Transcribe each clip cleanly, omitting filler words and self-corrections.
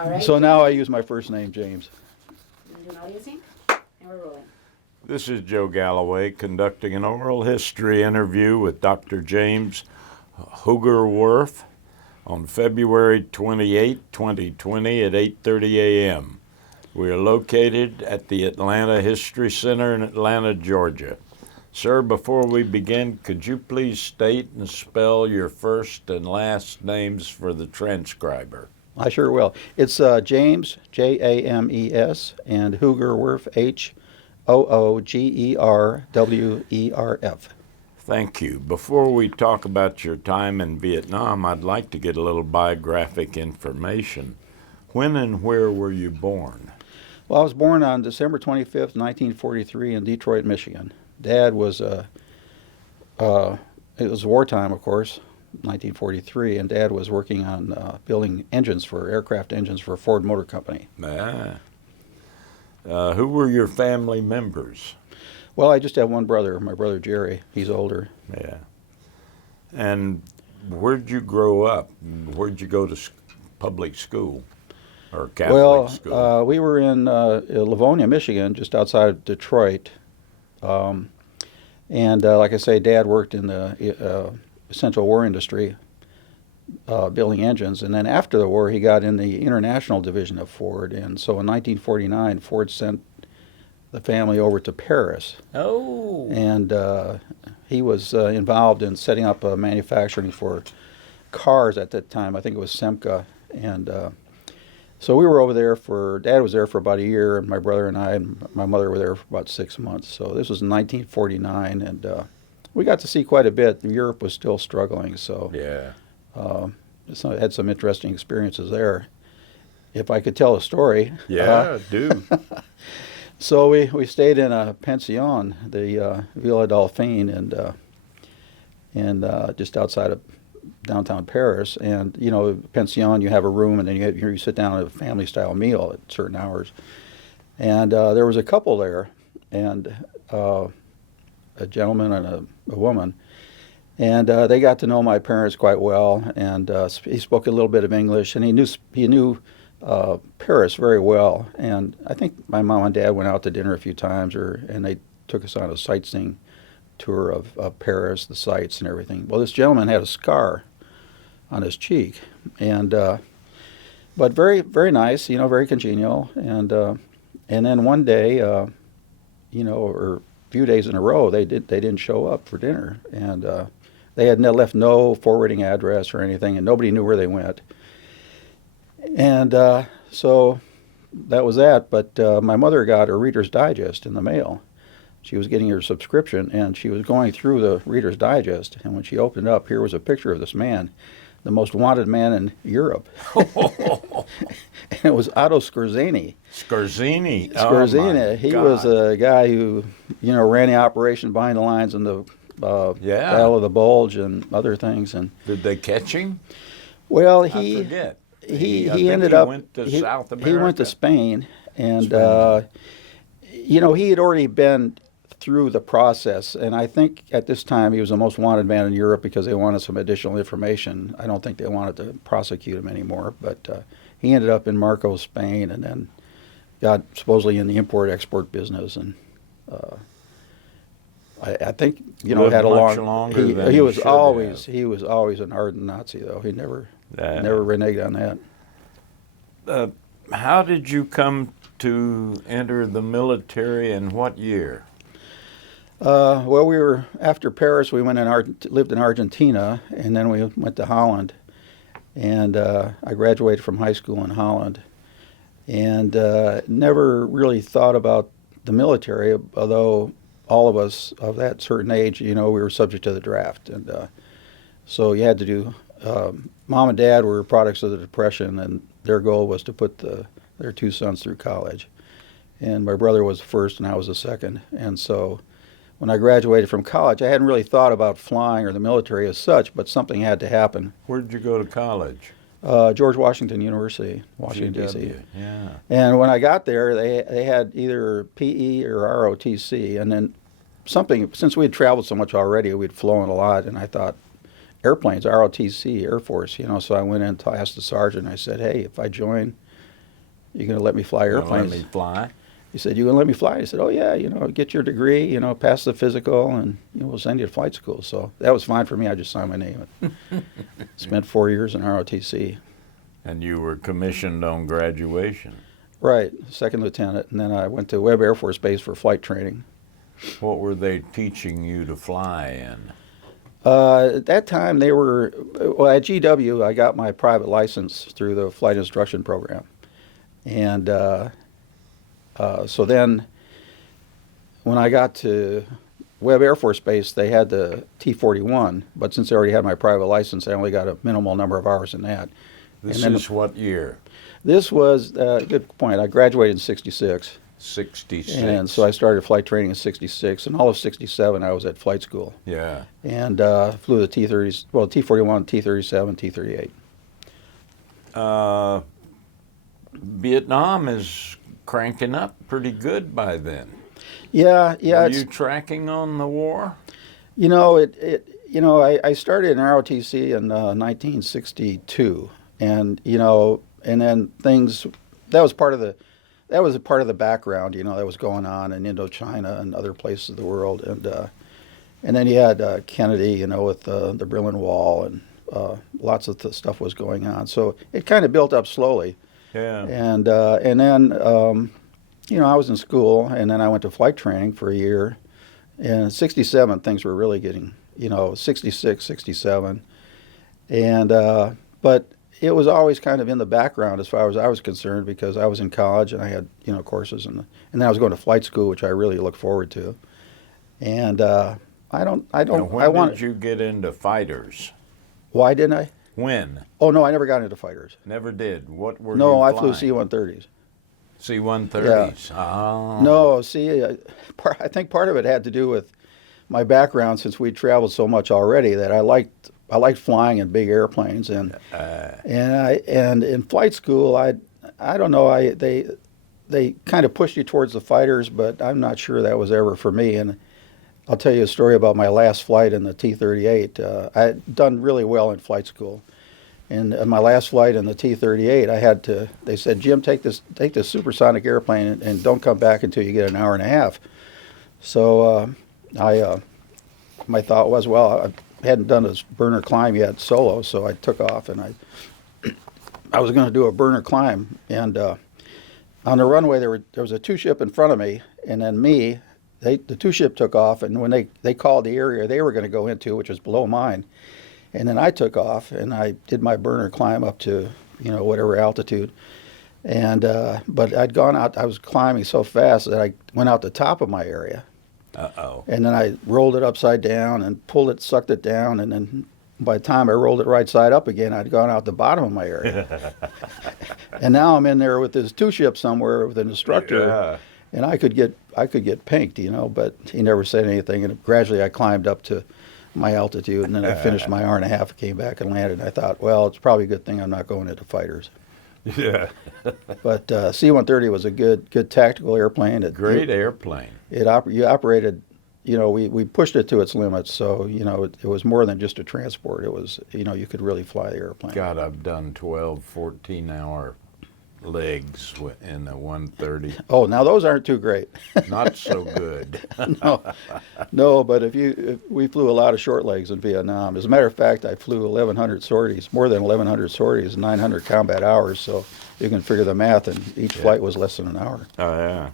All right. So now I use my first name, James. I'm going to do an audio scene, and we're rolling. This is Joe Galloway conducting an oral history interview with Dr. James Hoogerwerf on February 28, 2020 at 8:30 a.m. We are located at the Atlanta History Center in Atlanta, Georgia. Sir, before we begin, could you please state and spell your first and last names for the transcriber? I sure will. It's James, James, and Hoogerwerf, Hoogerwerf. Thank you. Before we talk about your time in Vietnam, I'd like to get a little biographic information. When and where were you born? Well, I was born on December 25th, 1943 in Detroit, Michigan. Dad was, it was wartime, of course, 1943, and Dad was working on building engines for aircraft engines for Ford Motor Company. Who were your family members? Well, I just have one brother, my brother Jerry. He's older. Yeah. And where'd you grow up? Where'd you go to public school or Catholic school? Well, we were in Livonia, Michigan, just outside of Detroit. And like I say, Dad worked in the Central War industry, building engines. And then after the war, he got in the international division of Ford. And so in 1949, Ford sent the family over to Paris. Oh. And he was involved in setting up manufacturing for cars at that time. I think it was Semca. And so we were over there Dad was there for about a year, and my brother and I and my mother were there for about 6 months. So this was in 1949, and we got to see quite a bit. Europe was still struggling, so Yeah. I had some interesting experiences there. If I could tell a story. Yeah, do. So we stayed in a pension, the Villa Dauphine, and just outside of downtown Paris. And you know, pension, you have a room, and then you sit down at a family-style meal at certain hours. And there was a couple there, and a gentleman and a woman. And they got to know my parents quite well, and he spoke a little bit of English, and he knew Paris very well. And I think my mom and dad went out to dinner a few times, and they took us on a sightseeing tour of Paris, the sights and everything. Well, this gentleman had a scar on his cheek, and but very, very nice, you know, very congenial. And then one day, you know, or a few days in a row, they didn't show up for dinner, and they had left no forwarding address or anything, and nobody knew where they went. And so that was that. But my mother got a Reader's Digest in the mail. She was getting her subscription, and she was going through the Reader's Digest. And when she opened it up, here was a picture of this man, the most wanted man in Europe. And it was Otto Skorzeny. Skorzeny. Skorzeny. Oh, he God. was a guy who, you know, ran the operation behind the lines in the Battle of the Bulge and other things. And Did they catch him? well, I forget. he I think ended up went to South America. He went to Spain, and you know, he had already been through the process, and I think at this time he was the most wanted man in Europe because they wanted some additional information. I don't think they wanted to prosecute him anymore, but he ended up in Marcos, Spain, and then got supposedly in the import-export business, and I think, you know, Lived had a much long. longer than He he was should always have. he was always an ardent Nazi, though. He never Yeah. reneged on that. How did you come to enter the military, and what year? Well, we were after Paris. We went lived in Argentina, and then we went to Holland. And I graduated from high school in Holland, and never really thought about the military. Although all of us of that certain age, you know, we were subject to the draft, and so you had to do. Mom and Dad were products of the Depression, and their goal was to put their two sons through college. And my brother was the first, and I was the second. And so when I graduated from college, I hadn't really thought about flying or the military as such, but something had to happen. Where did you go to college? George Washington University, Washington D.C. GW, yeah. And when I got there, they had either PE or ROTC, and then something, since we had traveled so much already, we'd flown a lot, and I thought, airplanes, ROTC, Air Force, you know, so I went in to ask the sergeant, I said, hey, if I join You going to let me fly Gonna airplanes? Let me fly. He said, you going to let me fly? I said, oh, yeah, get your degree, pass the physical, and we'll send you to flight school. So that was fine for me. I just signed my name. Spent 4 years in ROTC. And you were commissioned on graduation. Right, second lieutenant. And then I went to Webb Air Force Base for flight training. What were they teaching you to fly in? At that time, they were, well, at GW, I got my private license through the flight instruction program. And so then when I got to Webb Air Force Base, they had the T-41, but since I already had my private license, I only got a minimal number of hours in that. This is what year? This was, good point, I graduated in 66. 66. And so I started flight training in 66, and all of 67 I was at flight school. Yeah. And flew the T-30s, well, T-41, T-37, T-38. Vietnam is cranking up pretty good by then. Yeah. Were you tracking on the war? I started in ROTC in 1962, and and then things that was part of the background, that was going on in Indochina and other places of the world, and then you had Kennedy, with the Berlin Wall, and lots of stuff was going on. So it kind of built up slowly. Yeah. And then I was in school, and then I went to flight training for a year. And in 67, things were really getting, 66, 67. And, but it was always kind of in the background as far as I was concerned, because I was in college and I had, courses, and then I was going to flight school, which I really look forward to. And Now, when did you get into fighters? Why didn't I? When? Oh, no, I never got into fighters. Never did. What were you No, I flying? flew C-130s. C-130s. Oh. No, see, I think part of it had to do with my background, since we traveled so much already, that I liked flying in big airplanes, and in flight school, I don't know, they kind of pushed you towards the fighters, but I'm not sure that was ever for me. And I'll tell you a story about my last flight in the T-38. I had done really well in flight school. And my last flight in the T-38, they said, Jim, take this supersonic airplane and don't come back until you get an hour and a half. So my thought was, well, I hadn't done this burner climb yet solo, so I took off, and I was going to do a burner climb. And on the runway, there was a two-ship in front of me, and then me. The two-ship took off, and when they called the area they were going to go into, which was below mine, and then I took off, and I did my burner climb up to, whatever altitude. And but I'd gone out, I was climbing so fast that I went out the top of my area. Uh-oh. And then I rolled it upside down and pulled it, sucked it down, and then by the time I rolled it right side up again, I'd gone out the bottom of my area. And now I'm in there with this two-ship somewhere with an instructor. Yeah. And I could get pinked, but he never said anything. And gradually I climbed up to my altitude, and then I finished my hour and a half, came back and landed. And I thought, well, it's probably a good thing I'm not going into fighters. Yeah. But C-130 was a good tactical airplane. Great airplane. You operated, we pushed it to its limits. So, it was more than just a transport. It was, you could really fly the airplane. God, I've done 12, 14-hour legs in the 130. Oh, now those aren't too great. Not so good. No, but we flew a lot of short legs in Vietnam. As a matter of fact, I flew 1,100 sorties, more than 1,100 sorties, 900 combat hours. So you can figure the math, and each flight was less than an hour. Oh, yeah.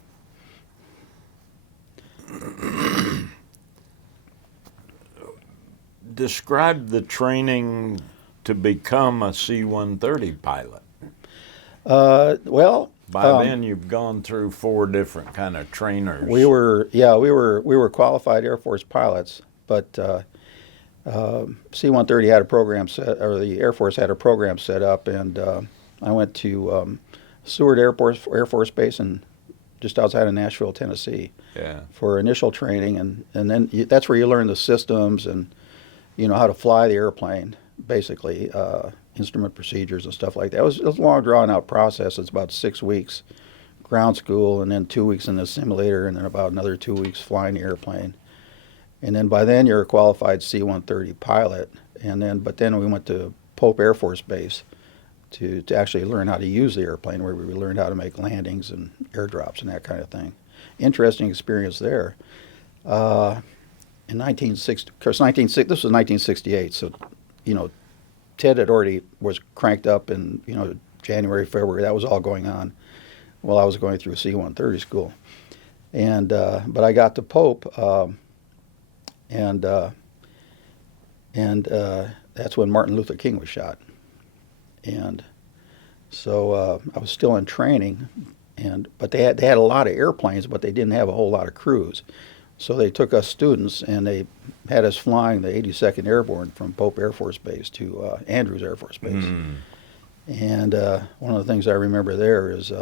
Describe the training to become a C-130 pilot. Well, by then you've gone through 4 different kind of trainers. We were qualified Air Force pilots, but C-130 had a program set, or the Air Force had a program set up, and I went to Seward Air Force Base just outside of Nashville, Tennessee, for initial training, and then that's where you learn the systems and how to fly the airplane, basically. Instrument procedures and stuff like that. It was a long, drawn-out process. It's about 6 weeks ground school, and then 2 weeks in the simulator, and then about another 2 weeks flying the airplane. And then by then you're a qualified C-130 pilot. But then we went to Pope Air Force Base to actually learn how to use the airplane, where we learned how to make landings and airdrops and that kind of thing. Interesting experience there. In 1960, of course, this was 1968, so, you know, Ted had already was cranked up in, you know, January, February. That was all going on while I was going through C-130 school. And but I got to Pope, and that's when Martin Luther King was shot. And so I was still in training, but they had a lot of airplanes, but they didn't have a whole lot of crews. So they took us students and they had us flying the 82nd Airborne from Pope Air Force Base to Andrews Air Force Base. And one of the things I remember there is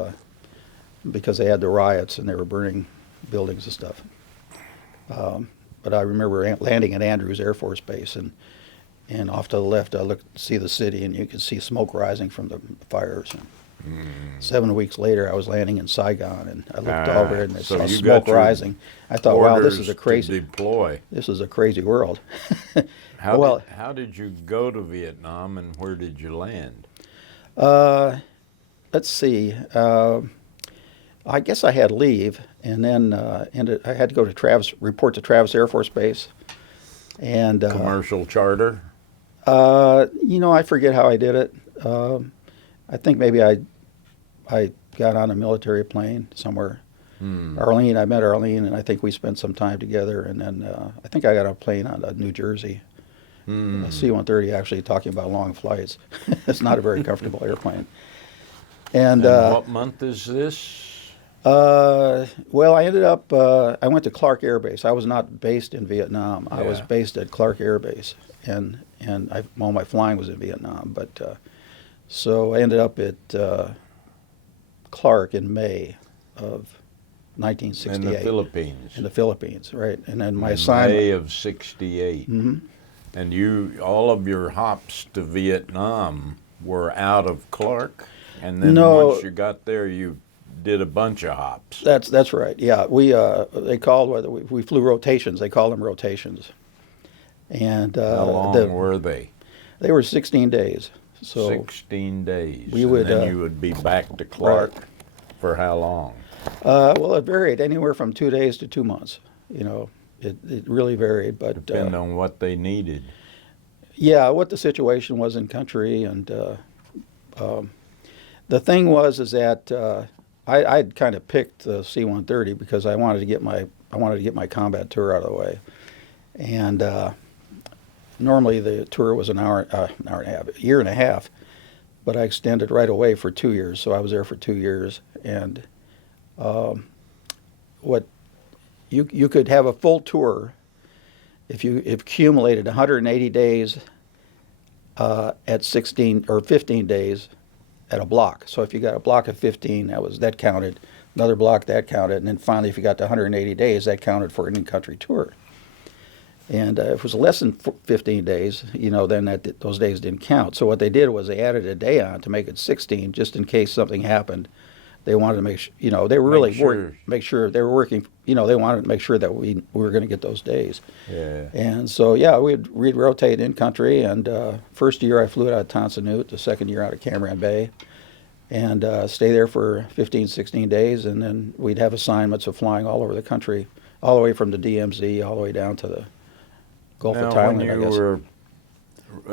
because they had the riots and they were burning buildings and stuff. But I remember landing at Andrews Air Force Base, and off to the left I looked to see the city, and you could see smoke rising from the fires. And 7 weeks later, I was landing in Saigon, and I looked over and I so saw you smoke got your rising. I thought, wow, this is orders a to crazy, deploy. this is a crazy world. How did you go to Vietnam, and where did you land? Let's see. I guess I had leave, and then I had to go to report to Travis Air Force Base, and Commercial charter? you know, I forget how I did it. I think maybe I got on a military plane somewhere. Arlene, I met Arlene, and I think we spent some time together. And then I think I got on a plane on New Jersey, a C-130, actually, talking about long flights. It's not a very comfortable airplane. And what month is this? well, I ended up, I went to Clark Air Base. I was not based in Vietnam. I was Yeah. based at Clark Air Base, and all my flying was in Vietnam. But so I ended up at Clark in May of 1968. In the Philippines. In the Philippines, right. And then my In assignment. May of '68. And all of your hops to Vietnam were out of Clark, and then No. once you got there, you did a bunch of hops. That's right. Yeah, they called whether we flew rotations. They called them rotations. And How long were they? they were 16 days. So 16 days. we would, and then you would be back to Clark for how long? well, it varied anywhere from 2 days to 2 months. You know, it really varied. But Depend on what they needed. yeah, what the situation was in country, and the thing was is that I'd kind of picked the C-130 because I wanted to get my combat tour out of the way, and normally the tour was an hour and a half, a year and a half, but I extended right away for 2 years, so I was there for 2 years, and what you could have a full tour if you accumulated 180 days at 16 or 15 days at a block. So if you got a block of 15, that counted. Another block, that counted. And then finally, if you got to 180 days, that counted for an in-country tour. And if it was less than 15 days, you know, then those days didn't count. So what they did was they added a day on to make it 16, just in case something happened. They wanted to make sure, you know, they were really make sure they were working, you know, they wanted to make sure that we were going to get those days. Yeah. And so, yeah, we'd rotate in country. And first year I flew out of Tonsanut, the second year out of Camaran Bay, and stay there for 15, 16 days. And then we'd have assignments of flying all over the country, all the way from the DMZ, all the way down to the Gulf of Thailand, When I you guess.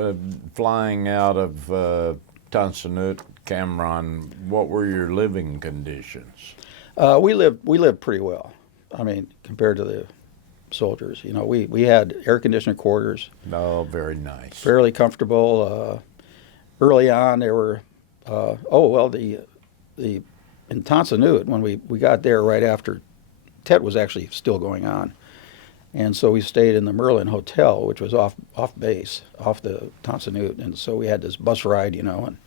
were flying out of Tonsanut, Cameron, what were your living conditions? We lived pretty well. I mean, compared to the soldiers, you know, we had air conditioned quarters, Oh, very nice. fairly comfortable. Early on, there were the in Tonsanut, when we got there right after Tet was actually still going on, and so we stayed in the Merlin Hotel, which was off base, off the Tonsanut, and so we had this bus ride, you know, and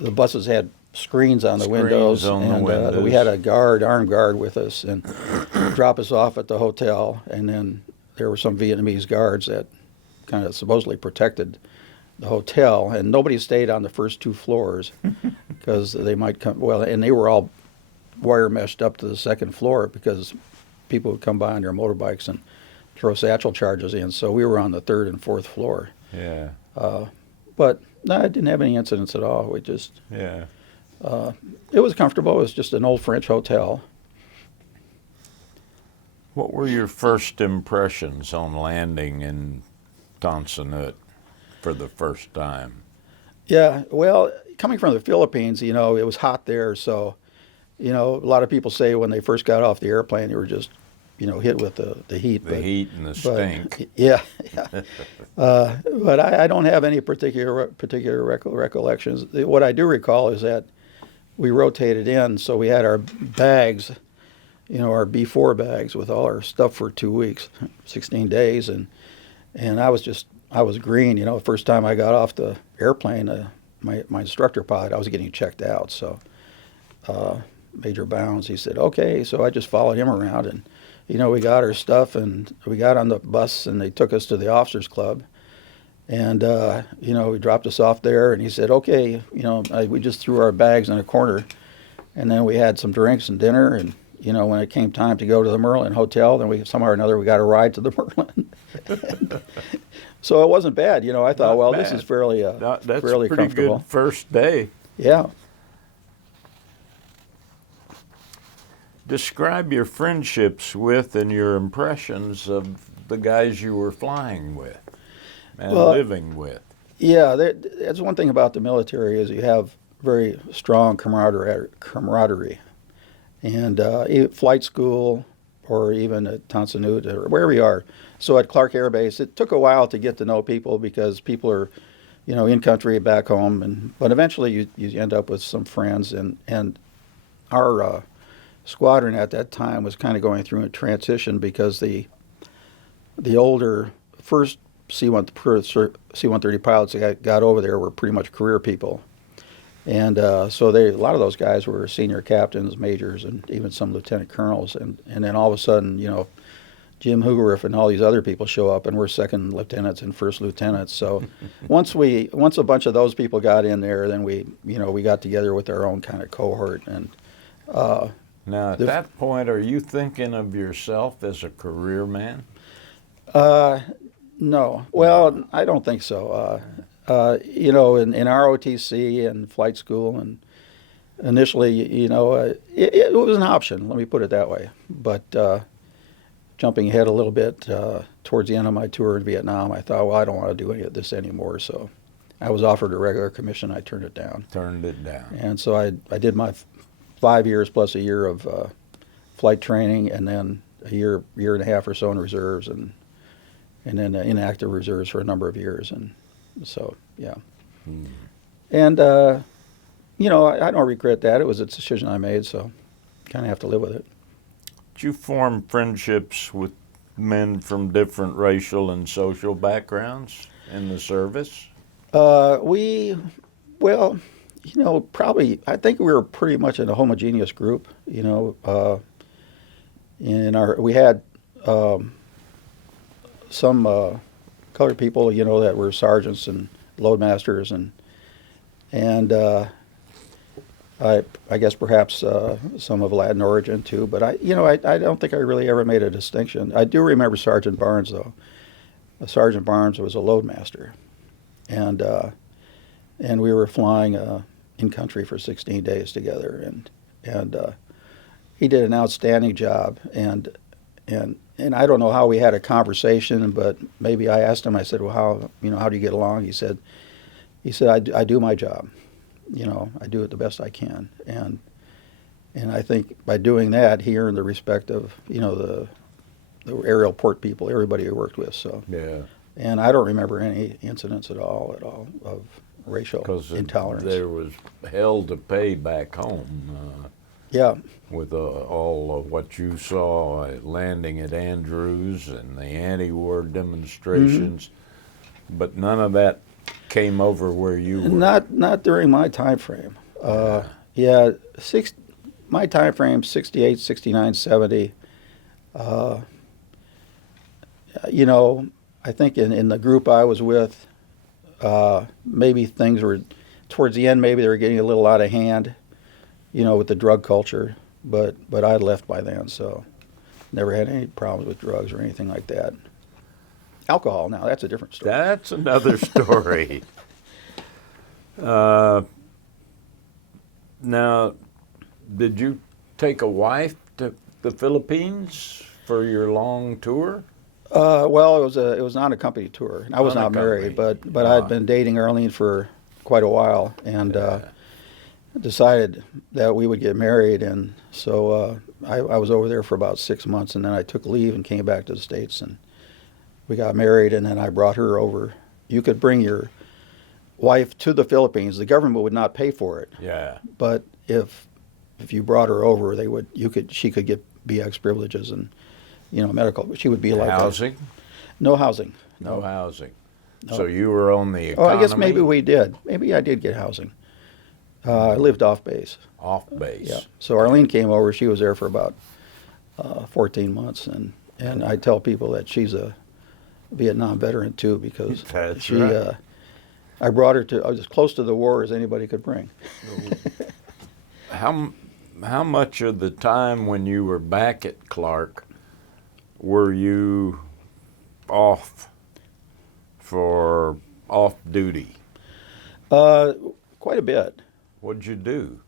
the buses had screens on the windows, and we had a armed guard with us, and drop us off at the hotel, and then there were some Vietnamese guards that kind of supposedly protected the hotel, and nobody stayed on the first 2 floors because they might come. Well, and they were all wire meshed up to the second floor because people would come by on their motorbikes and throw satchel charges in. So we were on the 3rd and 4th floor. Yeah. But No, I didn't have any incidents at all. We just, Yeah. it was comfortable. It was just an old French hotel. What were your first impressions on landing in Tonsanut for the first time? Yeah, well, coming from the Philippines, it was hot there, so, a lot of people say when they first got off the airplane, they were just, hit with the heat. The heat and the stink. Yeah, yeah. But I don't have any particular recollections. What I do recall is that we rotated in, so we had our bags, our B4 bags with all our stuff for 2 weeks, 16 days, and I was green. The first time I got off the airplane, my instructor pilot, I was getting checked out. So Major Bounds, he said, okay. So I just followed him around, and we got our stuff, and we got on the bus, and they took us to the officers club, and he dropped us off there, and he said, okay, we just threw our bags in a corner, and then we had some drinks and dinner, and when it came time to go to the Merlin Hotel, then we somehow or another we got a ride to the Merlin. So it wasn't bad. I thought, well, this is fairly That's fairly a pretty comfortable. good first day. Yeah. Describe your friendships with and your impressions of the guys you were flying with and living with. Yeah, that's one thing about the military is you have very strong camaraderie. And flight school or even at Tonsanut or wherever you are. So at Clark Air Base, it took a while to get to know people because people are, in country back home. But eventually you end up with some friends. And our squadron at that time was kind of going through a transition because the older first C-130 pilots that got over there were pretty much career people. And so a lot of those guys were senior captains, majors, and even some lieutenant colonels. And then all of a sudden, Jim Hoogerwerf and all these other people show up, and we're second lieutenants and first lieutenants. So once a bunch of those people got in there, then we got together with our own kind of cohort. And now, at that point, are you thinking of yourself as a career man? No. Well, I don't think so. In ROTC and flight school, and initially, it was an option. Let me put it that way. But jumping ahead a little bit, towards the end of my tour in Vietnam, I thought, well, I don't want to do any of this anymore. So I was offered a regular commission. I turned it down. And so I did my 5 years plus a year of flight training, and then a year and a half or so in reserves, and then inactive reserves for a number of years. And so, yeah. And, I don't regret that. It was a decision I made, so kind of have to live with it. Did you form friendships with men from different racial and social backgrounds in the service? Probably, I think we were pretty much in a homogeneous group, we had some colored people, that were sergeants and loadmasters, and I guess perhaps some of Latin origin too. But I don't think I really ever made a distinction. I do remember Sergeant Barnes though. Sergeant Barnes was a loadmaster, and we were flying in country for 16 days together, and he did an outstanding job, and I don't know how we had a conversation, but maybe I asked him. I said, "Well, how do you get along?" He said, I do my job. I do it the best I can, and I think by doing that, he earned the respect of the aerial port people, everybody he worked with. So yeah, and I don't remember any incidents at all of racial intolerance. There was hell to pay back home. Yeah. With all of what you saw landing at Andrews and the anti-war demonstrations, but none of that came over where you were. Not during my time frame. My time frame, 68, 69, 70. I think in the group I was with, maybe things were, towards the end, maybe they were getting a little out of hand, with the drug culture, but I left by then, so never had any problems with drugs or anything like that. Alcohol, now, that's a different story. That's another story. Now, did you take a wife to the Philippines for your long tour? Well, it was not a company tour. I was not married, but I'd been dating Arlene for quite a while, and decided that we would get married, and so I was over there for about 6 months, and then I took leave and came back to the States, and we got married, and then I brought her over. You could bring your wife to the Philippines. The government would not pay for it. Yeah. But if you brought her over, she could get BX privileges and medical. She would be like housing. No housing. No housing. No. So you were on the Oh, economy? I guess maybe we did. Maybe I did get housing. I lived off base. Off base. Yeah. So Arlene came over. She was there for about 14 months, and I tell people that she's a Vietnam veteran too, because That's right. I brought her to as close to the war as anybody could bring. How much of the time when you were back at Clark were you off duty? Quite a bit. What'd you do?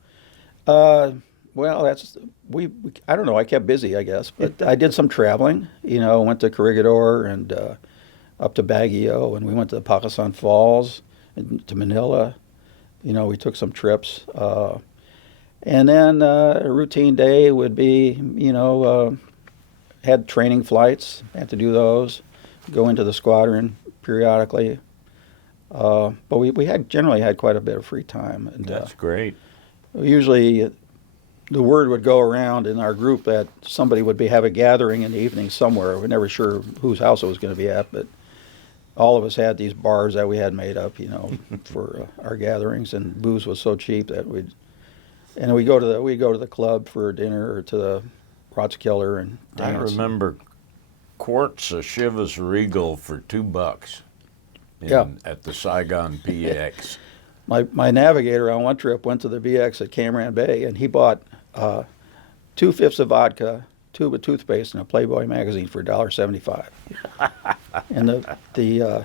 Well, I don't know. I kept busy, I guess, but I did some traveling. Went to Corregidor and up to Baguio, and we went to Pakistan Falls and to Manila. We took some trips, and then a routine day would be, had training flights. Had to do those. Go into the squadron periodically. But we generally had quite a bit of free time. And, That's great. Usually the word would go around in our group that somebody would have a gathering in the evening somewhere. We're never sure whose house it was going to be at, but all of us had these bars that we had made up, for our gatherings, and booze was so cheap that we'd go to the club for dinner or to the Rotzkeller and dance. I remember quarts of Chivas Regal for $2 at the Saigon PX. My navigator on one trip went to the VX at Camaran Bay, and he bought 2/5 of vodka, tube of toothpaste, and a Playboy magazine for $1.75. And the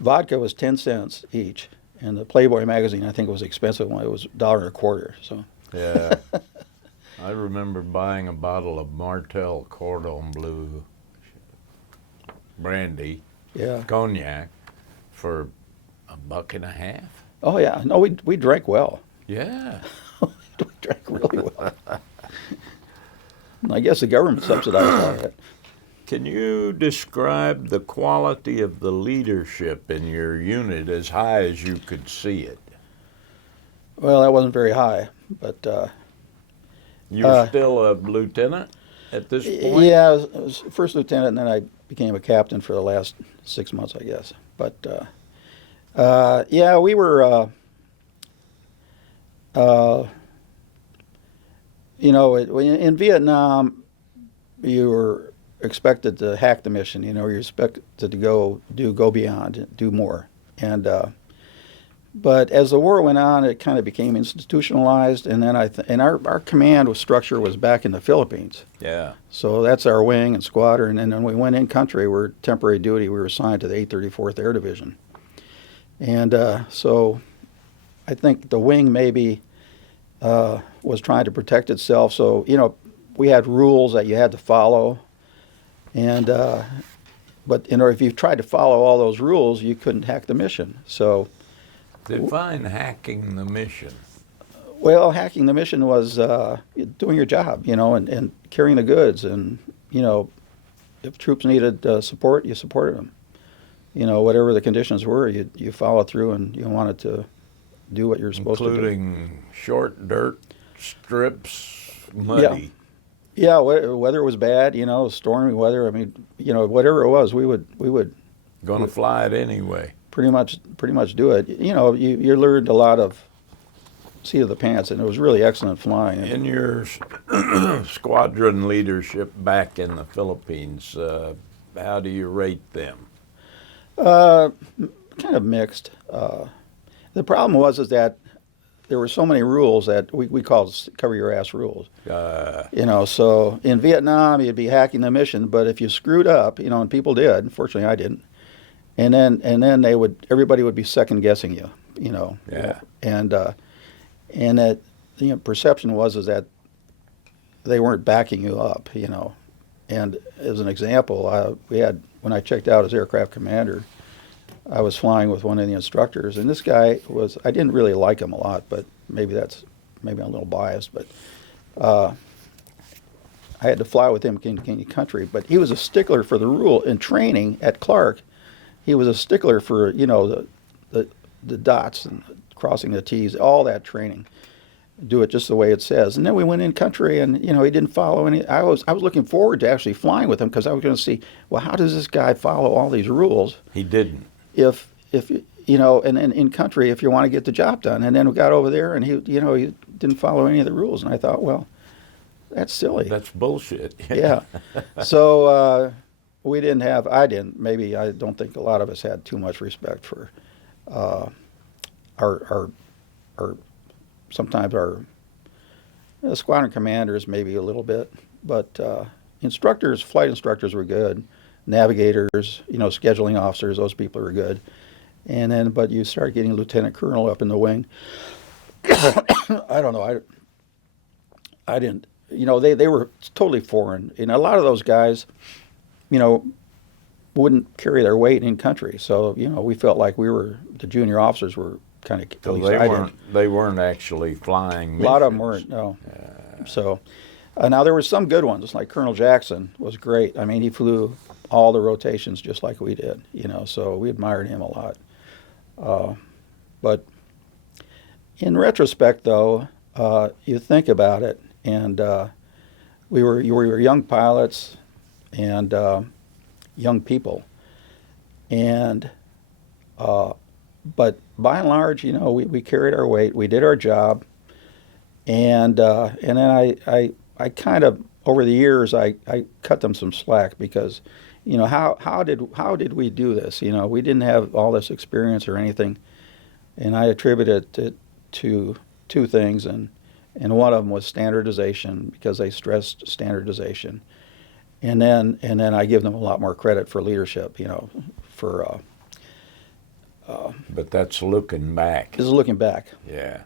vodka was 10 cents each, and the Playboy magazine, I think, was an expensive one. It was $1.25. So. Yeah. I remember buying a bottle of Martel Cordon Bleu brandy, cognac, for $1.50. Oh yeah, no, we drank well. Yeah. We drank really well. I guess the government subsidized all that. Can you describe the quality of the leadership in your unit as high as you could see it? Well, that wasn't very high, but you're still a lieutenant at this point? Yeah, I was first lieutenant, and then I became a captain for the last 6 months, I guess. But we were, in Vietnam, you were expected to hack the mission. You're expected to go beyond, do more. And but as the war went on, it kind of became institutionalized, and then and our command structure was back in the Philippines. Yeah. So that's our wing and squadron, and then when we went in country, we're temporary duty. We were assigned to the 834th Air Division, and so I think the wing maybe was trying to protect itself. So we had rules that you had to follow, and but if you tried to follow all those rules, you couldn't hack the mission. So. Define hacking the mission. Well, hacking the mission was doing your job, and carrying the goods. And, if troops needed support, you supported them. Whatever the conditions were, you followed through, and you wanted to do what you're supposed to do. Including short dirt strips, muddy. Yeah, weather was bad, stormy weather. I mean, whatever it was, we would. Gonna fly it anyway. Pretty much do it. You learned a lot of seat of the pants, and it was really excellent flying. In your squadron leadership back in the Philippines, how do you rate them? Kind of mixed. The problem was that there were so many rules that we called cover your ass rules. So in Vietnam you'd be hacking the mission, but if you screwed up, and people did. Unfortunately, I didn't. And then everybody would be second guessing you you know. Yeah. And that, you know, perception was is that they weren't backing you up, you know. And as an example, we had, when I checked out as aircraft commander, I was flying with one of the instructors, and this guy was, I didn't really like him a lot, but maybe I'm a little biased, but I had to fly with him in country, but he was a stickler for the rule. In training at Clark, he was a stickler for, you know, the dots and crossing the T's, all that training. Do it just the way it says. And then we went in country, and, you know, he didn't follow any. I was looking forward to actually flying with him, because I was going to see, well, how does this guy follow all these rules? He didn't. If you know, and in country, if you want to get the job done. And then we got over there, and he didn't follow any of the rules. And I thought, well, that's silly. That's bullshit. Yeah. So we didn't have, I didn't, maybe, I don't think a lot of us had too much respect for our sometimes our squadron commanders, maybe a little bit, but instructors, flight instructors were good. Navigators, you know, scheduling officers, those people were good. And then, but you start getting lieutenant colonel up in the wing. I don't know, I didn't, you know, they were totally foreign. And a lot of those guys, you know, wouldn't carry their weight in country. So, you know, we felt like the junior officers were kind of, So they weren't actually flying. A lot of them weren't, no. So now there were some good ones, like Colonel Jackson was great. I mean, he flew all the rotations just like we did, you know, so we admired him a lot. But in retrospect, though, you think about it, and we were young pilots and young people, and but by and large, you know, we carried our weight, we did our job, and then I kind of, over the years, I cut them some slack, because, you know, how did we do this? You know, we didn't have all this experience or anything, and I attribute it to two things, and one of them was standardization, because they stressed standardization, and then I give them a lot more credit for leadership, you know, for. But that's looking back. This is looking back. Yeah.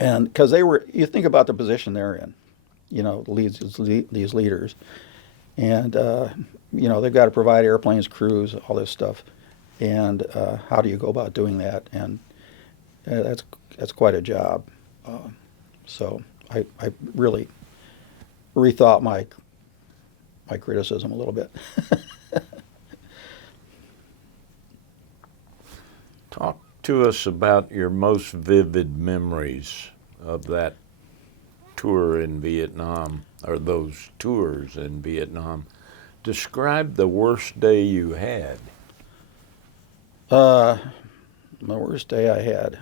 And because you think about the position they're in, you know, these leaders, and you know, they've got to provide airplanes, crews, all this stuff, and how do you go about doing that? And that's quite a job. So I really rethought my criticism a little bit. Talk to us about your most vivid memories of that tour in Vietnam, or those tours in Vietnam. Describe the worst day you had. The worst day I had.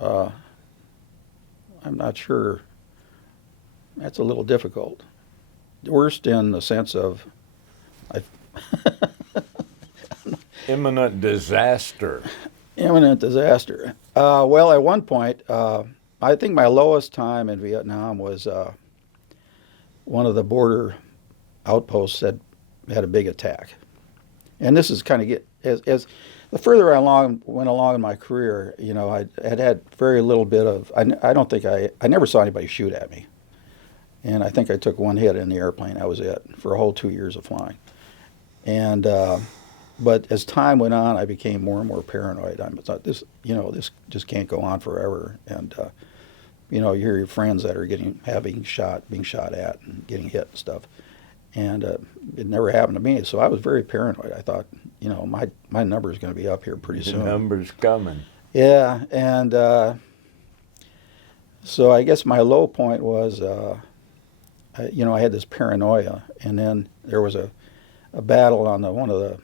I'm not sure. That's a little difficult. Worst in the sense of, Imminent disaster. Imminent disaster. Well, at one point, I think my lowest time in Vietnam was one of the border outposts that had a big attack. And this is kind of as the further I went along in my career, you know, I had very little bit of, I never saw anybody shoot at me. And I think I took one hit in the airplane. That was it for a whole 2 years of flying. And but as time went on, I became more and more paranoid. I thought, this just can't go on forever. And you know, you hear your friends that are being shot at and getting hit and stuff. And it never happened to me. So I was very paranoid. I thought, you know, my number is going to be up here pretty soon. The number's coming. Yeah, and so I guess my low point was, you know, I had this paranoia, and then there was a battle on one of the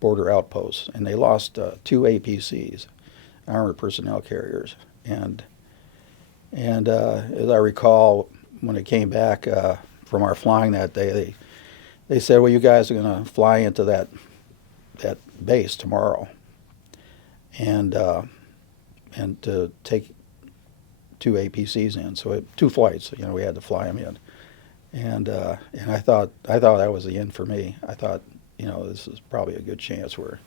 border outposts, and they lost 2 APCs, armored personnel carriers, and as I recall, when it came back from our flying that day, they said, well, you guys are going to fly into that base tomorrow, and to take 2 APCs in, so 2 flights, you know, we had to fly them in, and I thought that was the end for me. I thought, you know, this is probably a good chance where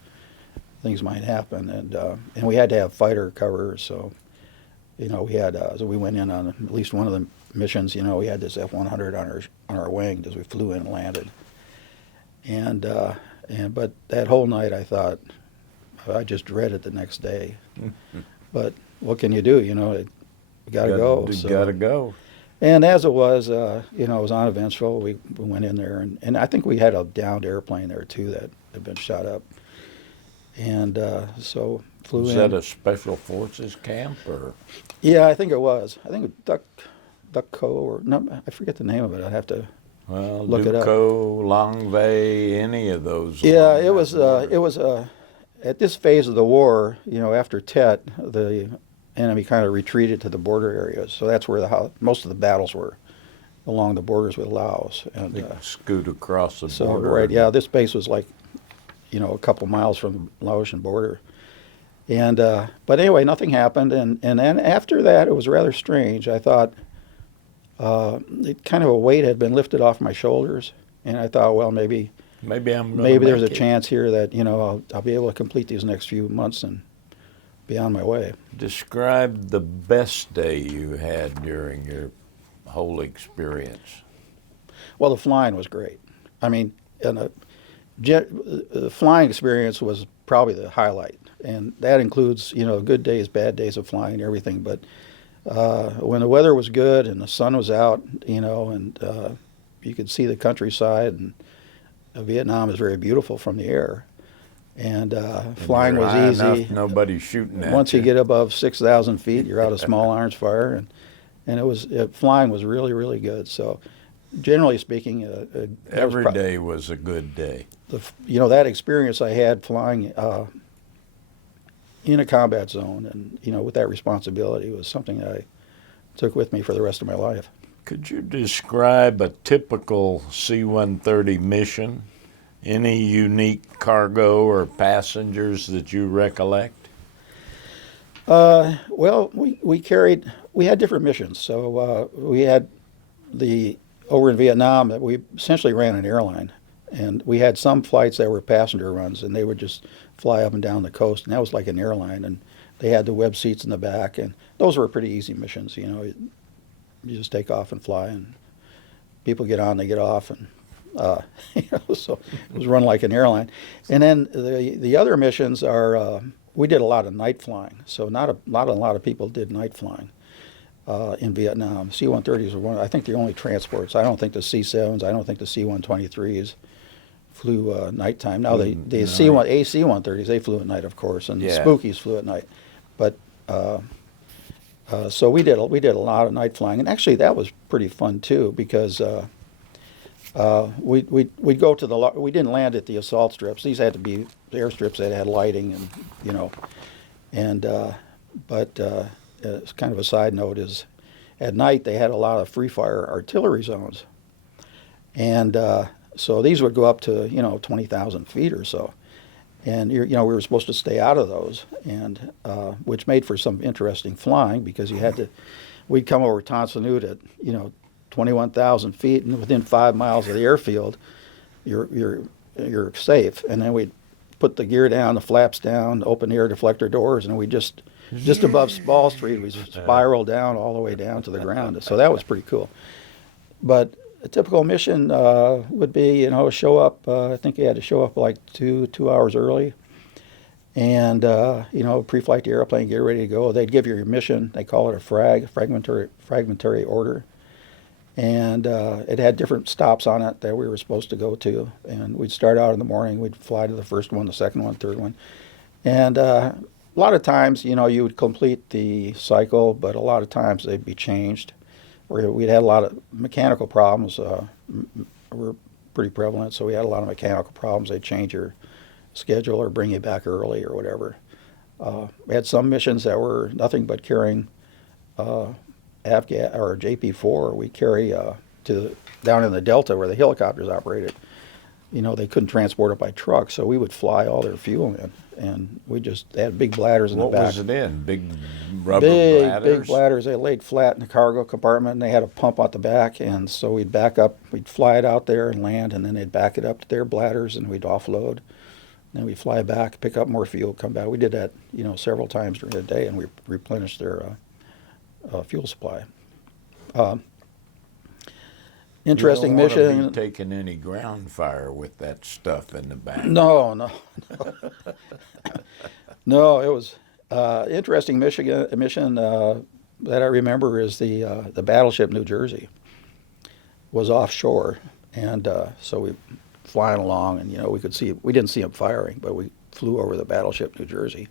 things might happen, and we had to have fighter cover, so we had so we went in on at least one of the missions. We had this F-100 on our wing as we flew in and landed, and but that whole night I thought I just dreaded the next day, but what can you do? You got to go. You got to go. And as it was, it was uneventful. We went in there, and I think we had a downed airplane there too that had been shot up, and so flew in. Was that a special forces camp or? Yeah, I think it was. I think Duckco or no, I forget the name of it. I'd have to look it up. Duco, Longvay, any of those. Yeah, it was. At this phase of the war, after Tutt, the enemy kind of retreated to the border areas. So that's where most of the battles were, along the borders with Laos. And They scoot across the so border. right, yeah, this base was like, a couple miles from the Laotian border. And but anyway, nothing happened. And then after that, it was rather strange. I thought kind of a weight had been lifted off my shoulders, and I thought, well, maybe there's a chance here that I'll be able to complete these next few months and be on my way. Describe the best day you had during your whole experience. Well, the flying was great. I mean, the flying experience was probably the highlight, and that includes good days, bad days of flying, and everything. But when the weather was good and the sun was out, and you could see the countryside, and Vietnam is very beautiful from the air. And flying was easy. Enough, nobody's shooting at Once you get above 6,000 feet, you're out of small arms fire, and flying was really, really good. So, generally speaking, every day was a good day. That experience I had flying in a combat zone, and with that responsibility, was something I took with me for the rest of my life. Could you describe a typical C-130 mission? Any unique cargo or passengers that you recollect? Well, we had different missions. So we had over in Vietnam, that we essentially ran an airline, and we had some flights that were passenger runs, and they would just fly up and down the coast, and that was like an airline, and they had the web seats in the back, and those were pretty easy missions. You just take off and fly, and people get on, they get off, and so it was run like an airline. And then the other missions are we did a lot of night flying. So not a lot of people did night flying in Vietnam. C-130s were I think the only transports. I don't think the C-7s, I don't think the C-123s flew nighttime. Now the AC-130s, they flew at night, of course, and the Spookies flew at night. But so we did a lot of night flying, and actually that was pretty fun too, because we'd go to we didn't land at the assault strips. These had to be airstrips that had lighting, and but it's kind of a side note is at night they had a lot of free fire artillery zones, and so these would go up to 20,000 feet or so, and we were supposed to stay out of those, and which made for some interesting flying, because we'd come over Tan Son Nhut at 21,000 feet, and within 5 miles of the airfield, you're safe. And then we'd put the gear down, the flaps down, open air deflector doors, and we just above Spall Street, we spiral down all the way down to the ground. So that was pretty cool. But a typical mission would be, show up. I think you had to show up like two hours early, and pre-flight the airplane, get ready to go. They'd give you your mission. They call it a fragmentary order. And it had different stops on it that we were supposed to go to. And we'd start out in the morning, we'd fly to the first one, the second one, third one. And a lot of times, you would complete the cycle, but a lot of times they'd be changed. We'd had a lot of mechanical problems, were pretty prevalent, so we had a lot of mechanical problems. They'd change your schedule or bring you back early or whatever. We had some missions that were nothing but carrying or JP4, we carry down in the Delta where the helicopters operated. They couldn't transport it by truck, so we would fly all their fuel in, and they had big bladders in the back. What was it in? Big rubber bladders? Big bladders. They laid flat in the cargo compartment, and they had a pump out the back, and so we'd back up, we'd fly it out there and land, and then they'd back it up to their bladders, and we'd offload. Then we fly back, pick up more fuel, come back. We did that, several times during the day, and we replenished their fuel supply. Interesting you don't wanna mission. be taking any ground fire with that stuff in the back. No. No, it was interesting mission that I remember is the battleship New Jersey was offshore, and so we flying along, and we didn't see them firing, but we flew over the battleship New Jersey,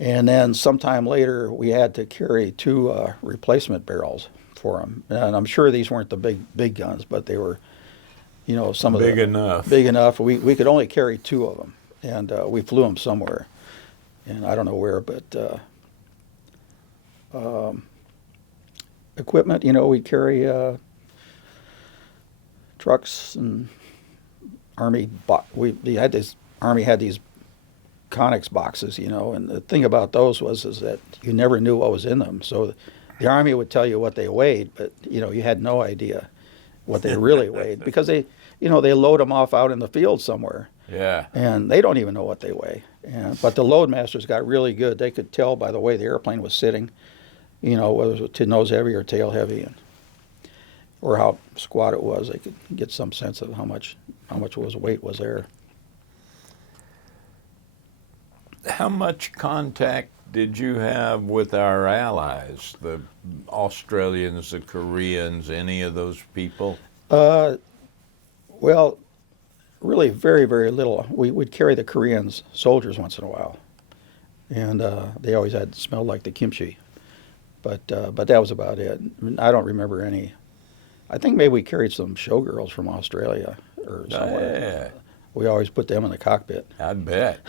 and then sometime later we had to carry 2 replacement barrels for them, and I'm sure these weren't the big guns, but they were, some of Big the enough. big enough. We could only carry 2 of them, and we flew them somewhere, and I don't know where, but equipment, we'd carry trucks and Army Army had these Conex boxes, and the thing about those is that you never knew what was in them. So the Army would tell you what they weighed, but you had no idea what they really weighed, because they load them off out in the field somewhere. Yeah. And they don't even know what they weigh. But the loadmasters got really good. They could tell by the way the airplane was sitting, whether it was nose heavy or tail heavy, or how squat it was. They could get some sense of how much weight was there. How much contact did you have with our allies, the Australians, the Koreans, any of those people? Well, really very, very little. We'd carry the Koreans soldiers once in a while, and they always smelled like the kimchi. But that was about it. I don't remember any. I think maybe we carried some showgirls from Australia or somewhere. Yeah. We always put them in the cockpit. I bet.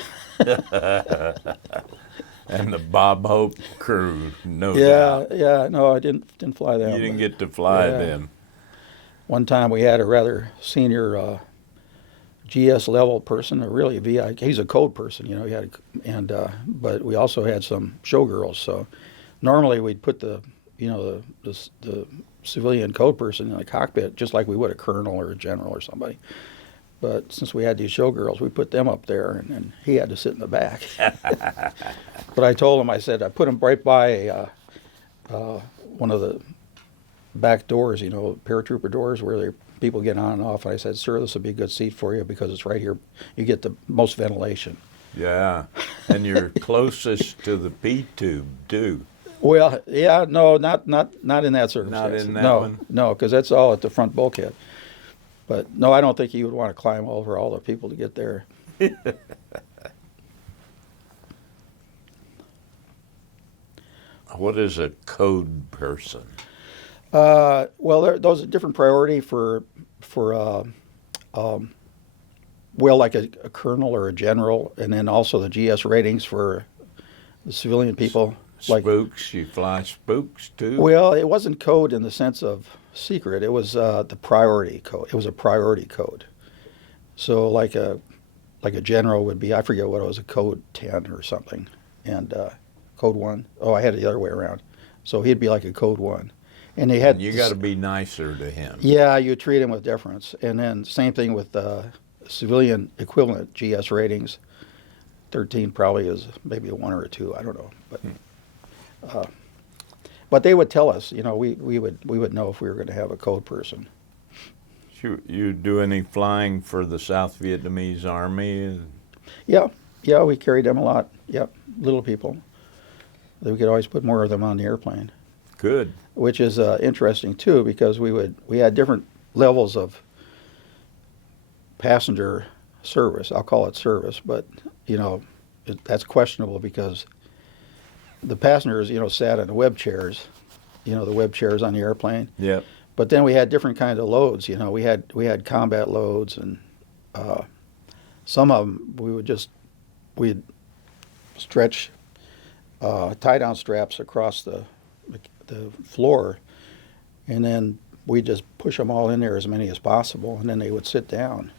And the Bob Hope crew, no doubt. Yeah. No, I didn't fly them. You didn't get to fly them. One time we had a rather senior GS level person, a really VI. He's a code person, but we also had some showgirls. So normally we'd put the civilian code person in the cockpit, just like we would a colonel or a general or somebody. But since we had these showgirls, we put them up there, and he had to sit in the back. But I told him, I put him right by one of the back doors, paratrooper doors where people get on and off. And I said, "Sir, this would be a good seat for you because it's right here. You get the most ventilation." Yeah, and you're closest to the P tube too. Well, yeah, no, not in that circumstance. Not in that one? No, because that's all at the front bulkhead. But no, I don't think you would want to climb over all the people to get there. What is a code person? Well, those are different priority for like a colonel or a general, and then also the GS ratings for the civilian people. Spooks, you fly spooks too? Well, it wasn't code in the sense of secret. It was the priority code. It was a priority code. So like a general would be, I forget what it was, a code 10 or something, and code 1. Oh, I had it the other way around. So he'd be like a code 1. And they had. You got to be nicer to him. Yeah, you treat him with deference. And then same thing with civilian equivalent GS ratings. 13 probably is maybe a 1 or a 2. I don't know, but they would tell us. We would know if we were going to have a code person. You do any flying for the South Vietnamese Army? Yeah, we carried them a lot. Yep, little people. We could always put more of them on the airplane. Good. Which is interesting too, because we had different levels of passenger service. I'll call it service, but that's questionable because the passengers, sat in the web chairs, the web chairs on the airplane. Yep. But then we had different kinds of loads. We had combat loads, and some of them we'd stretch tie-down straps across the floor, and then we'd just push them all in there, as many as possible, and then they would sit down.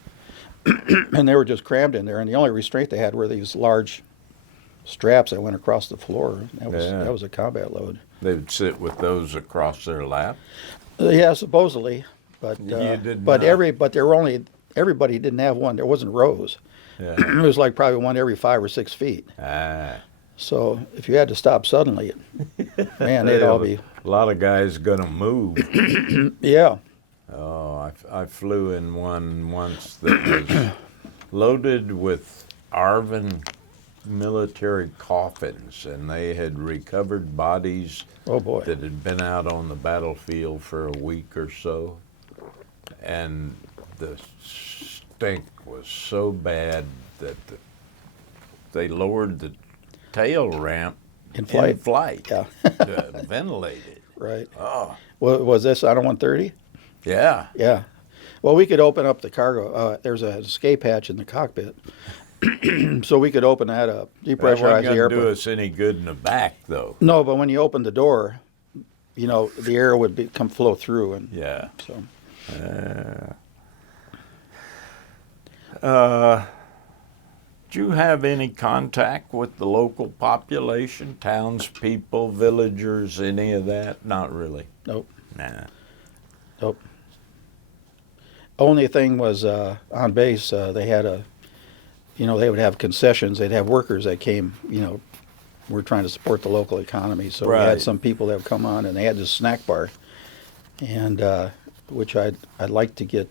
And they were just crammed in there, and the only restraint they had were these large straps that went across the floor. That was a combat load. They would sit with those across their lap? Yeah, supposedly, but You did but not. everybody didn't have one. There wasn't rows. Yeah. It was like probably one every 5 or 6 feet. Ah. So if you had to stop suddenly, man, they'd all be. A lot of guys gonna move. Yeah. Oh, I flew in one once that was loaded with Arvin military coffins, and they had recovered bodies Oh boy. that had been out on the battlefield for a week or so, and the stink was so bad that they lowered the tail ramp In flight. Yeah. to ventilate it. Right. Oh, Well, was this on a 130? yeah. Yeah. Well, we could open up the cargo. There's an escape hatch in the cockpit, so we could open that up, That depressurize wasn't the gonna airplane. do us any good in the back, though. No, but when you open the door, you know the air would come flow through, and Yeah. so. Do you have any contact with the local population, townspeople, villagers, any of that? Not really. Nope. Nah. Nope. Only thing was on base, they had they would have concessions. They'd have workers that came, we're trying to support the local economy. So we Right. had some people that would come on, and they had this snack bar, and which I'd like to get.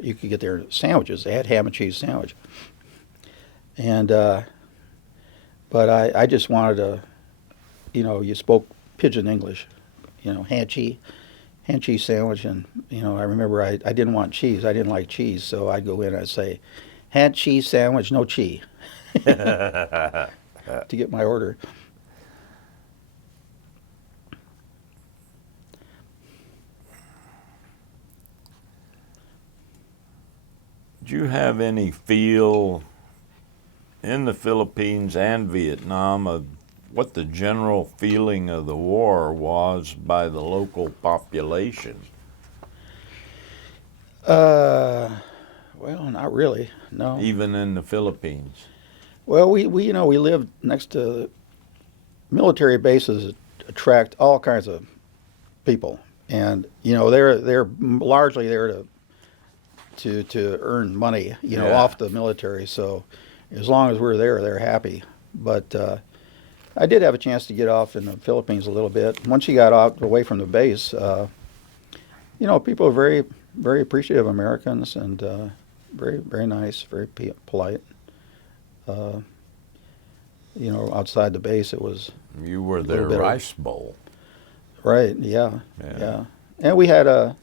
You could get their sandwiches. They had ham and cheese sandwich, and but I just wanted to, you spoke pidgin English, hand cheese sandwich, and I remember I didn't want cheese. I didn't like cheese, so I'd go in and I'd say, hand cheese sandwich, no cheese, to get my order. Do you have any feel in the Philippines and Vietnam of what the general feeling of the war was by the local population? Well, not really, no. Even in the Philippines? Well, we lived next to military bases. Attract all kinds of people, and they're largely there to earn money, Yeah. off the military. So as long as we're there, they're happy. But I did have a chance to get off in the Philippines a little bit. Once you got out away from the base, people are very, very appreciative of Americans, and very, very nice, very polite. Outside the base, it was You were Little their bit of- rice bowl. right. Yeah. And we had a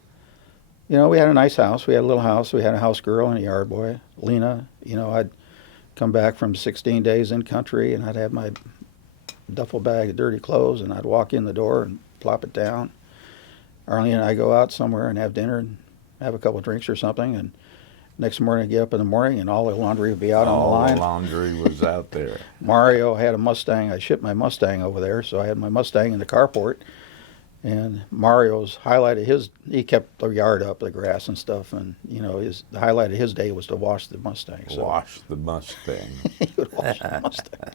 nice house. We had a little house. We had a house girl and a yard boy, Lena. I'd come back from 16 days in country, and I'd have my duffel bag of dirty clothes, and I'd walk in the door and plop it down. Arlene and I go out somewhere and have dinner and have a couple drinks or something, and next morning I get up in the morning and all the laundry would be out on the All line. the laundry was out there. Mario had a Mustang. I shipped my Mustang over there, so I had my Mustang in the carport. And Mario's highlight of he kept the yard up, the grass and stuff, and the highlight of his day was to wash the Mustang. So Wash the Mustang. he would wash the Mustang.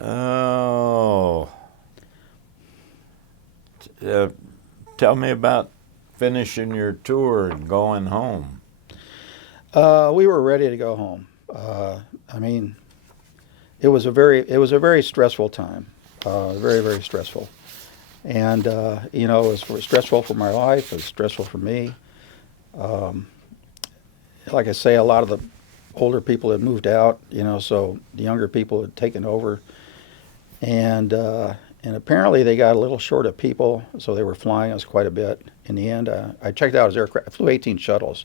Oh. Tell me about finishing your tour and going home. We were ready to go home. It was a very stressful time. Very, very stressful. And, it was stressful for my wife, it was stressful for me. Like I say, a lot of the older people had moved out, so the younger people had taken over. And apparently they got a little short of people, so they were flying us quite a bit. In the end, I checked out as aircraft. I flew 18 shuttles,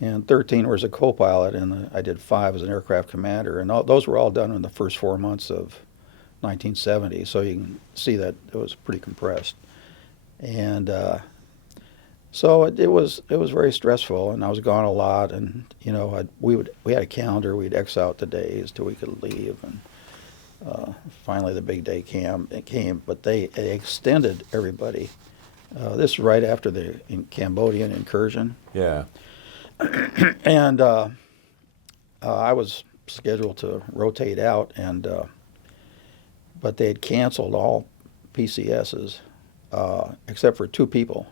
and 13 was a co-pilot, and I did 5 as an aircraft commander. And those were all done in the first 4 months of 1970, so you can see that it was pretty compressed. And so it was very stressful, and I was gone a lot. And we had a calendar. We'd X out the days till we could leave, and finally the big day came. But they extended everybody. This is right after the Cambodian incursion. Yeah. And I was scheduled to rotate out, and but they had canceled all PCSs except for 2 people.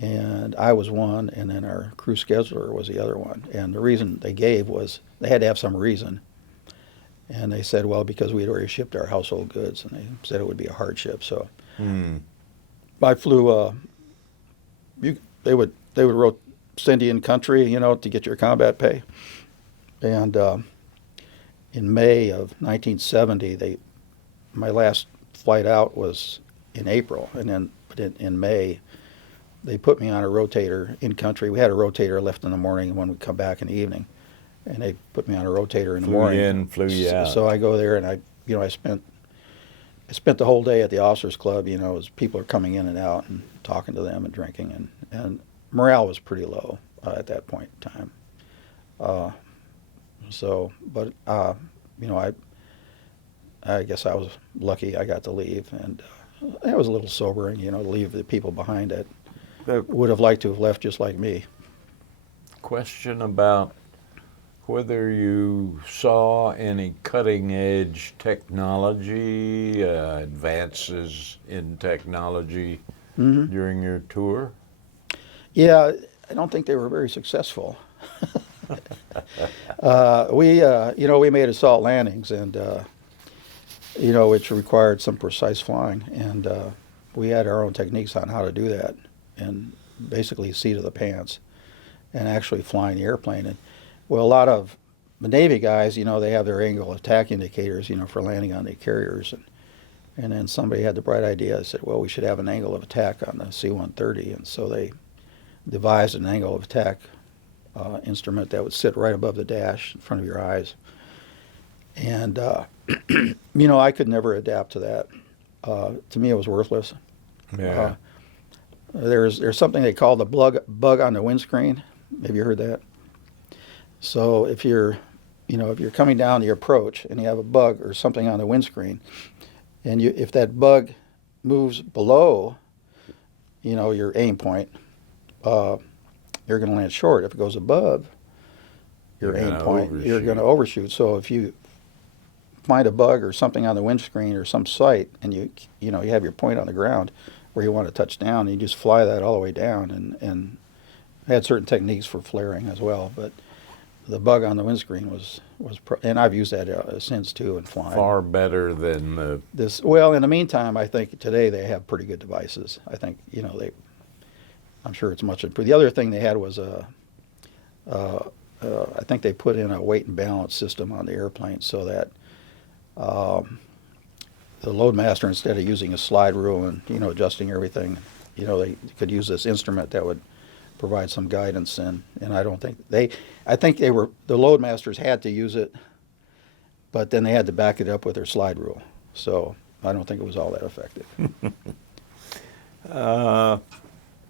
And I was one, and then our crew scheduler was the other one. And the reason they gave was they had to have some reason. And they said, well, because we had already shipped our household goods, and they said it would be a hardship. So I flew. They would send you in country, to get your combat pay. And in May of 1970, my last flight out was in April, and then in May, they put me on a rotator in country. We had a rotator left in the morning, and one would come back in the evening, and they put me on a rotator in the morning. Flew you in, flew you out. So I go there, and I spent the whole day at the officers' club. As people are coming in and out and talking to them and drinking, and morale was pretty low at that point in time. I guess I was lucky. I got to leave, and that was a little sobering, to leave the people behind that would have liked to have left just like me. Question about whether you saw any cutting-edge technology, advances in technology during your tour? Yeah, I don't think they were very successful. We made assault landings, and which required some precise flying, and we had our own techniques on how to do that, and basically seat of the pants, and actually flying the airplane. And a lot of the Navy guys, they have their angle of attack indicators, for landing on the carriers, and then somebody had the bright idea. They said, well, we should have an angle of attack on the C-130, and so they devised an angle of attack instrument that would sit right above the dash in front of your eyes. And I could never adapt to that. To me, it was worthless. Yeah. There's something they call the bug on the windscreen. Have you heard that? So if you're coming down the approach and you have a bug or something on the windscreen, and if that bug moves below, your aim point, you're going to land short. If it goes above your aim point, you're going to overshoot. So if you find a bug or something on the windscreen or some site, and you have your point on the ground where you want to touch down, and you just fly that all the way down. And I had certain techniques for flaring as well, but the bug on the windscreen was and I've used that since too in flying. Far better than this. Well, in the meantime, I think today they have pretty good devices. I think I'm sure it's much improved. The other thing they had was I think they put in a weight and balance system on the airplane so that the loadmaster, instead of using a slide rule and adjusting everything, they could use this instrument that would provide some guidance. And I think the loadmasters had to use it, but then they had to back it up with their slide rule. So I don't think it was all that effective.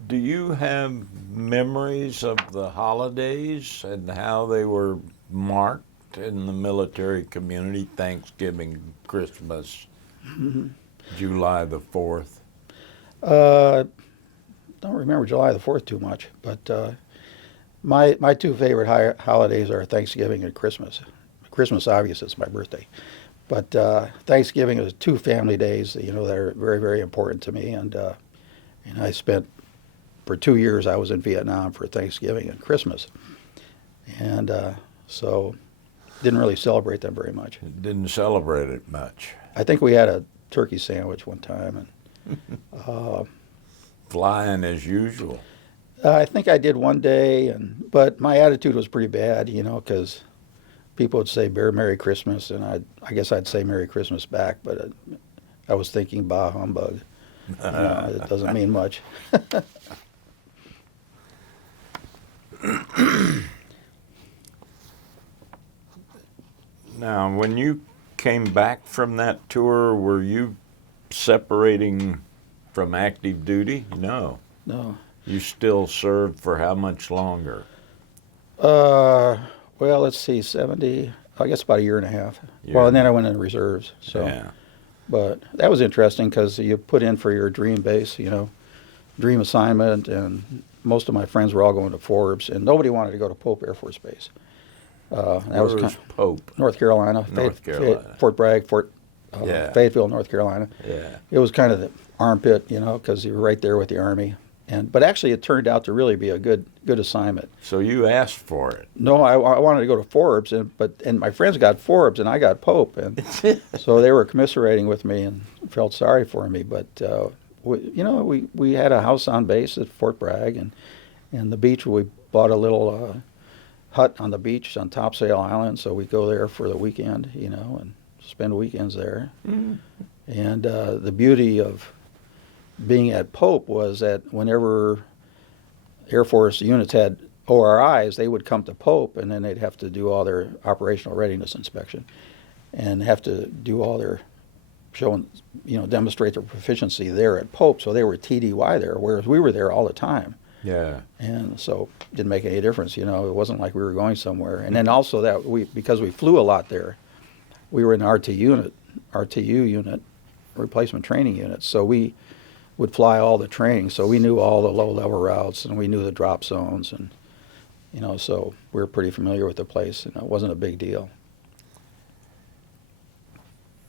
Do you have memories of the holidays and how they were marked in the military community? Thanksgiving, Christmas, July the 4th? Don't remember July the 4th too much, but my two favorite holidays are Thanksgiving and Christmas. Christmas, obviously, is my birthday. But Thanksgiving is two family days, that are very, very important to me. And I spent, for 2 years, I was in Vietnam for Thanksgiving and Christmas. And so didn't really celebrate them very much. Didn't celebrate it much. I think we had a turkey sandwich one time. And flying as usual. I think I did one day, but my attitude was pretty bad, because people would say Merry Christmas, and I guess I'd say Merry Christmas back, but I was thinking bah humbug. It doesn't mean much. Now, when you came back from that tour, were you separating from active duty? No. No. You still served for how much longer? Well, let's see, 70, I guess about a year and a half. Well, and then I went into reserves. So. Yeah. But that was interesting because you put in for your dream base, dream assignment, and most of my friends were all going to Forbes, and nobody wanted to go to Pope Air Force Base. That was Pope? North Carolina. North Carolina. Fort Bragg, Fayetteville, North Carolina. Yeah. It was kind of the armpit, because you were right there with the Army. But actually, it turned out to really be a good assignment. So you asked for it. No, I wanted to go to Forbes, and my friends got Forbes, and I got Pope, and so they were commiserating with me and felt sorry for me. But we had a house on base at Fort Bragg, and the beach. We bought a little hut on the beach on Topsail Island, so we go there for the weekend, and spend weekends there. Mm-hmm. And the beauty of being at Pope was that whenever Air Force units had ORIs, they would come to Pope, and then they'd have to do all their operational readiness inspection and have to do all their demonstrate their proficiency there at Pope. So they were TDY there, whereas we were there all the time. Yeah. And so it didn't make any difference, it wasn't like we were going somewhere. And then also that because we flew a lot there, we were in RTU unit, replacement training unit. So we would fly all the training, so we knew all the low-level routes, and we knew the drop zones, and so we were pretty familiar with the place, and it wasn't a big deal.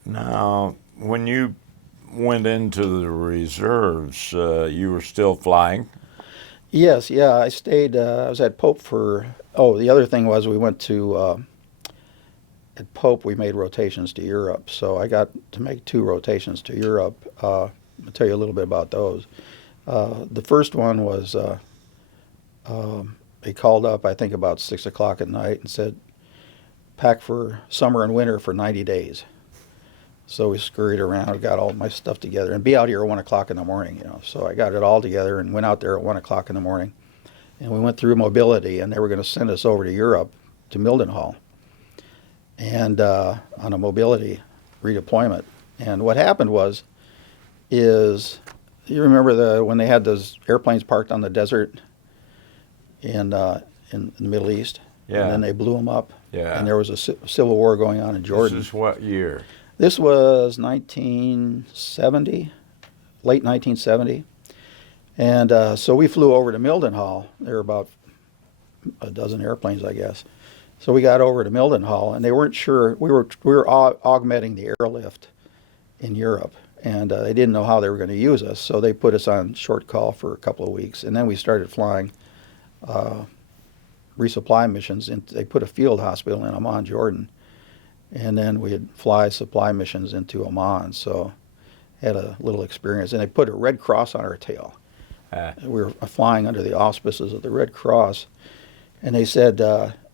Now, when you went into the reserves, you were still flying? Yes, yeah, I stayed. I was at Pope for. Oh, the other thing was we went to. At Pope, we made rotations to Europe, so I got to make 2 rotations to Europe. I'll tell you a little bit about those. The first one was they called up, I think, about 6 o'clock at night and said, pack for summer and winter for 90 days. So we scurried around, got all my stuff together, and be out here at 1 o'clock in the morning. So I got it all together and went out there at 1 o'clock in the morning. And we went through mobility, and they were going to send us over to Europe, to Mildenhall, and on a mobility redeployment. And what happened is you remember when they had those airplanes parked on the desert in the Middle East? Yeah. And then they blew them up. Yeah. And there was a civil war going on in Jordan. This is what year? This was 1970, late 1970. And so we flew over to Mildenhall. There were about a dozen airplanes, I guess. So we got over to Mildenhall, and they weren't sure. We were augmenting the airlift in Europe. And they didn't know how they were going to use us, so they put us on short call for a couple of weeks. And then we started flying resupply missions. They put a field hospital in Amman, Jordan. And then we'd fly supply missions into Oman, so had a little experience. And they put a Red Cross on our tail. We were flying under the auspices of the Red Cross. And they said,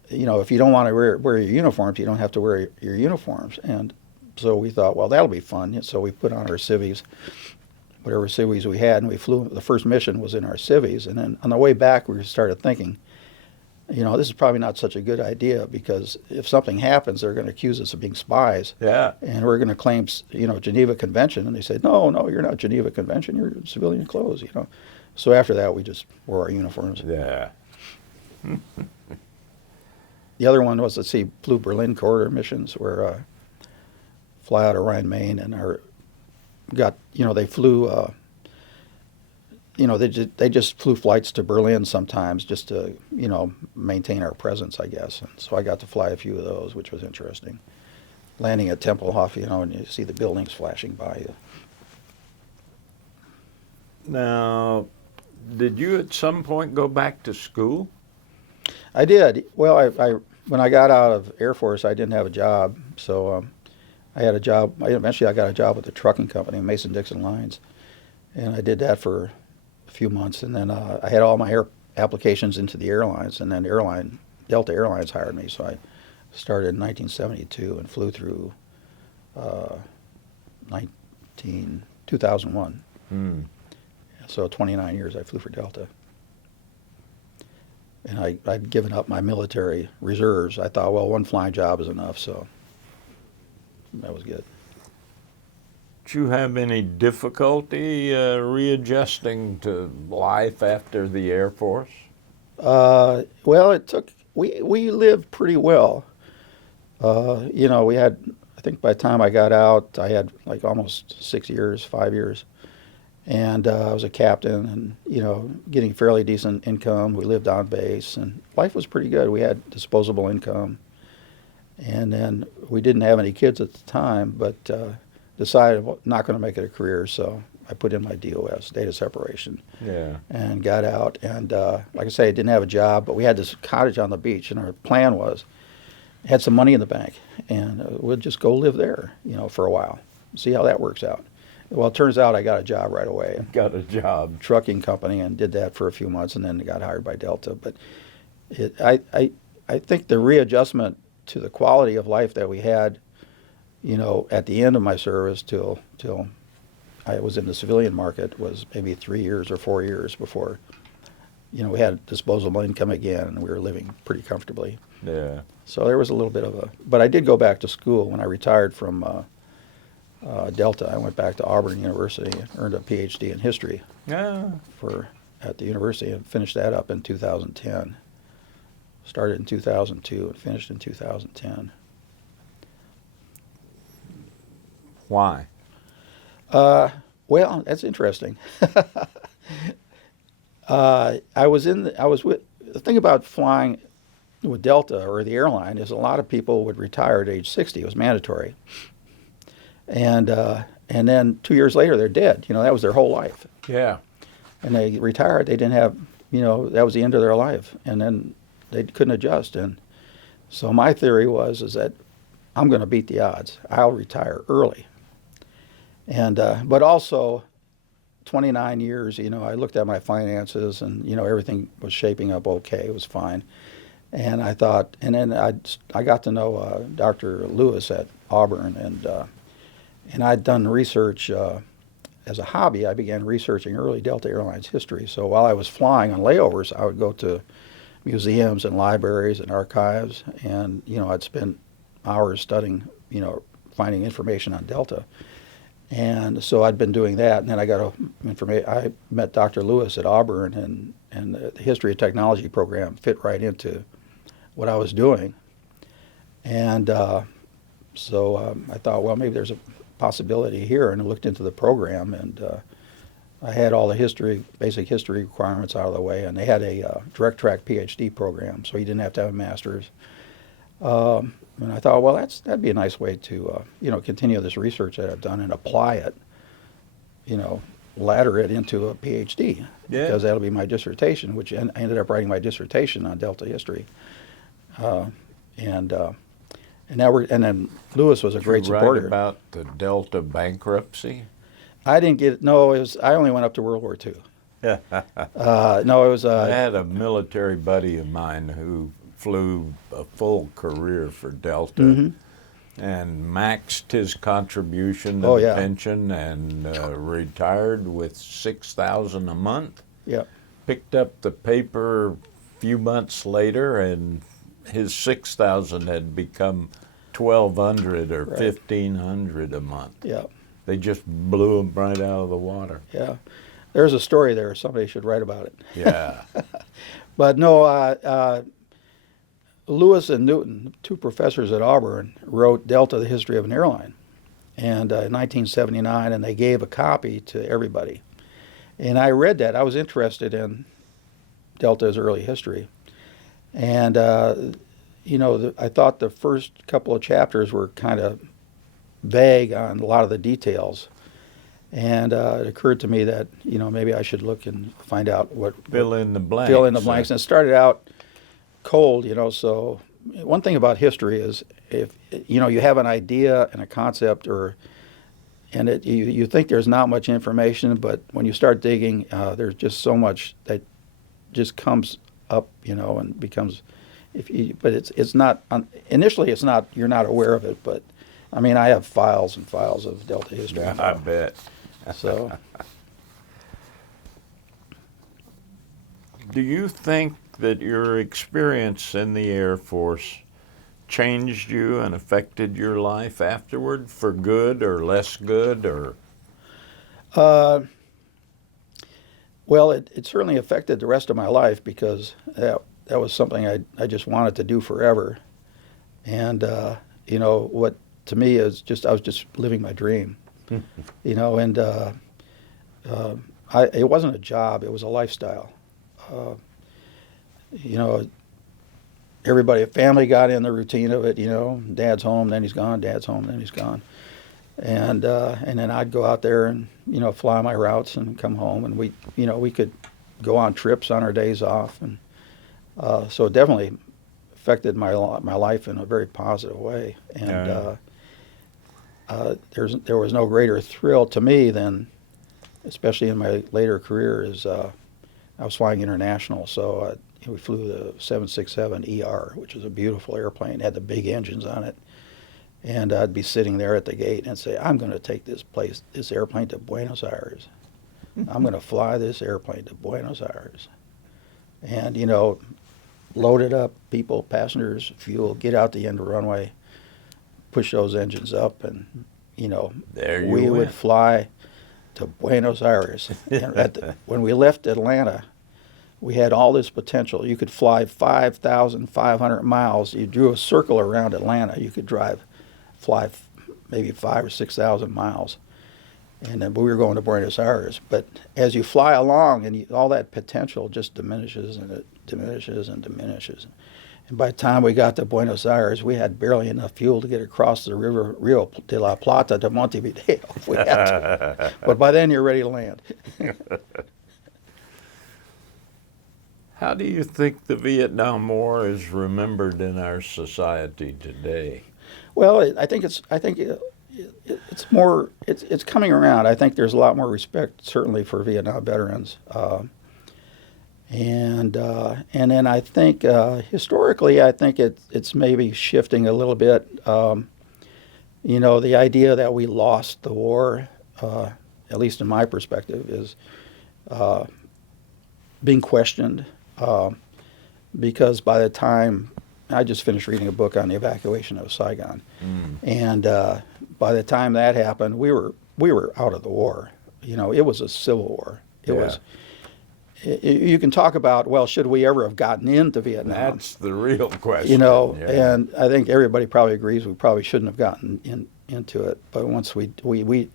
if you don't want to wear your uniforms, you don't have to wear your uniforms. And so we thought, well, that'll be fun. And so we put on our civies, whatever civies we had, and we flew. The first mission was in our civies. And then on the way back, we started thinking, this is probably not such a good idea, because if something happens, they're going to accuse us of being spies. Yeah. And we're going to claim, Geneva Convention. And they said, no, you're not Geneva Convention. You're in civilian clothes, So after that, we just wore our uniforms. Yeah. The other one was, flew Berlin corridor missions, where fly out of Rhine, Maine, and they flew. They just flew flights to Berlin sometimes just to, maintain our presence, I guess. And so I got to fly a few of those, which was interesting. Landing at Tempelhof, and you see the buildings flashing by you. Now, did you at some point go back to school? I did. Well, I when I got out of Air Force, I didn't have a job, so I had a job. Eventually, I got a job with the trucking company, Mason-Dixon Lines, and I did that for a few months. And then I had all my applications into the airlines, and then Delta Airlines hired me. So I started in 1972 and flew through 2001. So 29 years I flew for Delta. And I'd given up my military reserves. I thought, well, one flying job is enough, so that was good. Did you have any difficulty readjusting to life after the Air Force? Well, it took. We lived pretty well. We had. I think by the time I got out, I had like almost 5 years, and I was a captain, and getting fairly decent income. We lived on base, and life was pretty good. We had disposable income, and then we didn't have any kids at the time, but decided not going to make it a career, so I put in my DOS, data separation, Yeah. and got out. And like I say, I didn't have a job, but we had this cottage on the beach, and our plan was, had some money in the bank, and we'd just go live there, for a while, see how that works out. Well, it turns out I got a job right away. Got a job. Trucking company, and did that for a few months, and then got hired by Delta. But I think the readjustment to the quality of life that we had, at the end of my service till I was in the civilian market was maybe 3 years or 4 years before, we had disposable income again, and we were living pretty comfortably. Yeah. So there was a little bit of but I did go back to school when I retired from Delta. I went back to Auburn University and earned a PhD in history Yeah. at the university, and finished that up in 2010. Started in 2002 and finished in 2010. Why? Well, that's interesting. The thing about flying with Delta or the airline is a lot of people would retire at age 60. It was mandatory. And then 2 years later, they're dead. That was their whole life. Yeah. And they retired. They didn't have, that was the end of their life. And then they couldn't adjust. And so my theory is that I'm going to beat the odds. I'll retire early. And but also, 29 years, I looked at my finances, and everything was shaping up okay. It was fine. And I thought, and then I got to know Dr. Lewis at Auburn, and I'd done research as a hobby. I began researching early Delta Airlines history. So while I was flying on layovers, I would go to museums and libraries and archives, and I'd spend hours studying, finding information on Delta. And so I'd been doing that, and then I met Dr. Lewis at Auburn, and the history of technology program fit right into what I was doing. And so I thought, well, maybe there's a possibility here, and I looked into the program, and I had all the basic history requirements out of the way, and they had a direct track PhD program, so you didn't have to have a master's. And I thought, well, that'd be a nice way to, continue this research that I've done and apply it, ladder it into a PhD, Yeah. because that'll be my dissertation, which I ended up writing my dissertation on Delta history. And then Lewis was a great Did you supporter. write about the Delta bankruptcy? I didn't get I only went up to World War II. No, it was. I had a military buddy of mine who flew a full career for Delta and maxed his contribution to the pension, and retired with $6,000 a month. Yep. Picked up the paper a few months later, and his $6,000 had become $1,200 or Right. $1,500 a month. Yep. They just blew him right out of the water. Yeah. There's a story there. Somebody should write about it. Yeah. But no, Lewis and Newton, two professors at Auburn, wrote Delta, the History of an Airline, and in 1979, and they gave a copy to everybody. And I read that. I was interested in Delta's early history. And, I thought the first couple of chapters were kind of vague on a lot of the details. And it occurred to me that, maybe I should look and find out Fill in the blanks. Fill in the blanks. And it started out cold, so one thing about history is if, you have an idea and a concept, and you think there's not much information, but when you start digging, there's just so much that just comes up, and becomes, but it's not, initially it's not, you're not aware of it, but I mean, I have files and files of Delta history. Yeah, I bet. So. Do you think that your experience in the Air Force changed you and affected your life afterward for good or less good, or? Well, it certainly affected the rest of my life, because that was something I just wanted to do forever. And, what to me is I was just living my dream, and it wasn't a job, it was a lifestyle. Family got in the routine of it, dad's home, then he's gone, dad's home, then he's gone. and then I'd go out there and fly my routes and come home, and we could go on trips on our days off, and so it definitely affected my life in a very positive way. And there was no greater thrill to me than, especially in my later career, is I was flying international, so we flew the 767ER, which is a beautiful airplane. It had the big engines on it. And I'd be sitting there at the gate and say, I'm going to take this airplane to Buenos Aires. I'm going to fly this airplane to Buenos Aires. And, load it up, people, passengers, fuel, get out the end of the runway, push those engines up, and, There you we went. would fly to Buenos Aires. And when we left Atlanta, we had all this potential. You could fly 5,500 miles. You drew a circle around Atlanta. You could fly maybe 5,000 or 6,000 miles. And then we were going to Buenos Aires. But as you fly along, and all that potential just diminishes, and it diminishes and diminishes. And by the time we got to Buenos Aires, we had barely enough fuel to get across the river Rio de la Plata to Montevideo if we had to. But by then you're ready to land. How do you think the Vietnam War is remembered in our society today? Well, I think it's coming around. I think there's a lot more respect, certainly, for Vietnam veterans, and then I think historically, I think it's maybe shifting a little bit. The idea that we lost the war, at least in my perspective, is being questioned, because by the time I just finished reading a book on the evacuation of Saigon, and by the time that happened, we were out of the war. It was a civil war. It was. You can talk about, well, should we ever have gotten into Vietnam? That's the real question. And I think everybody probably agrees we probably shouldn't have gotten into it. But once we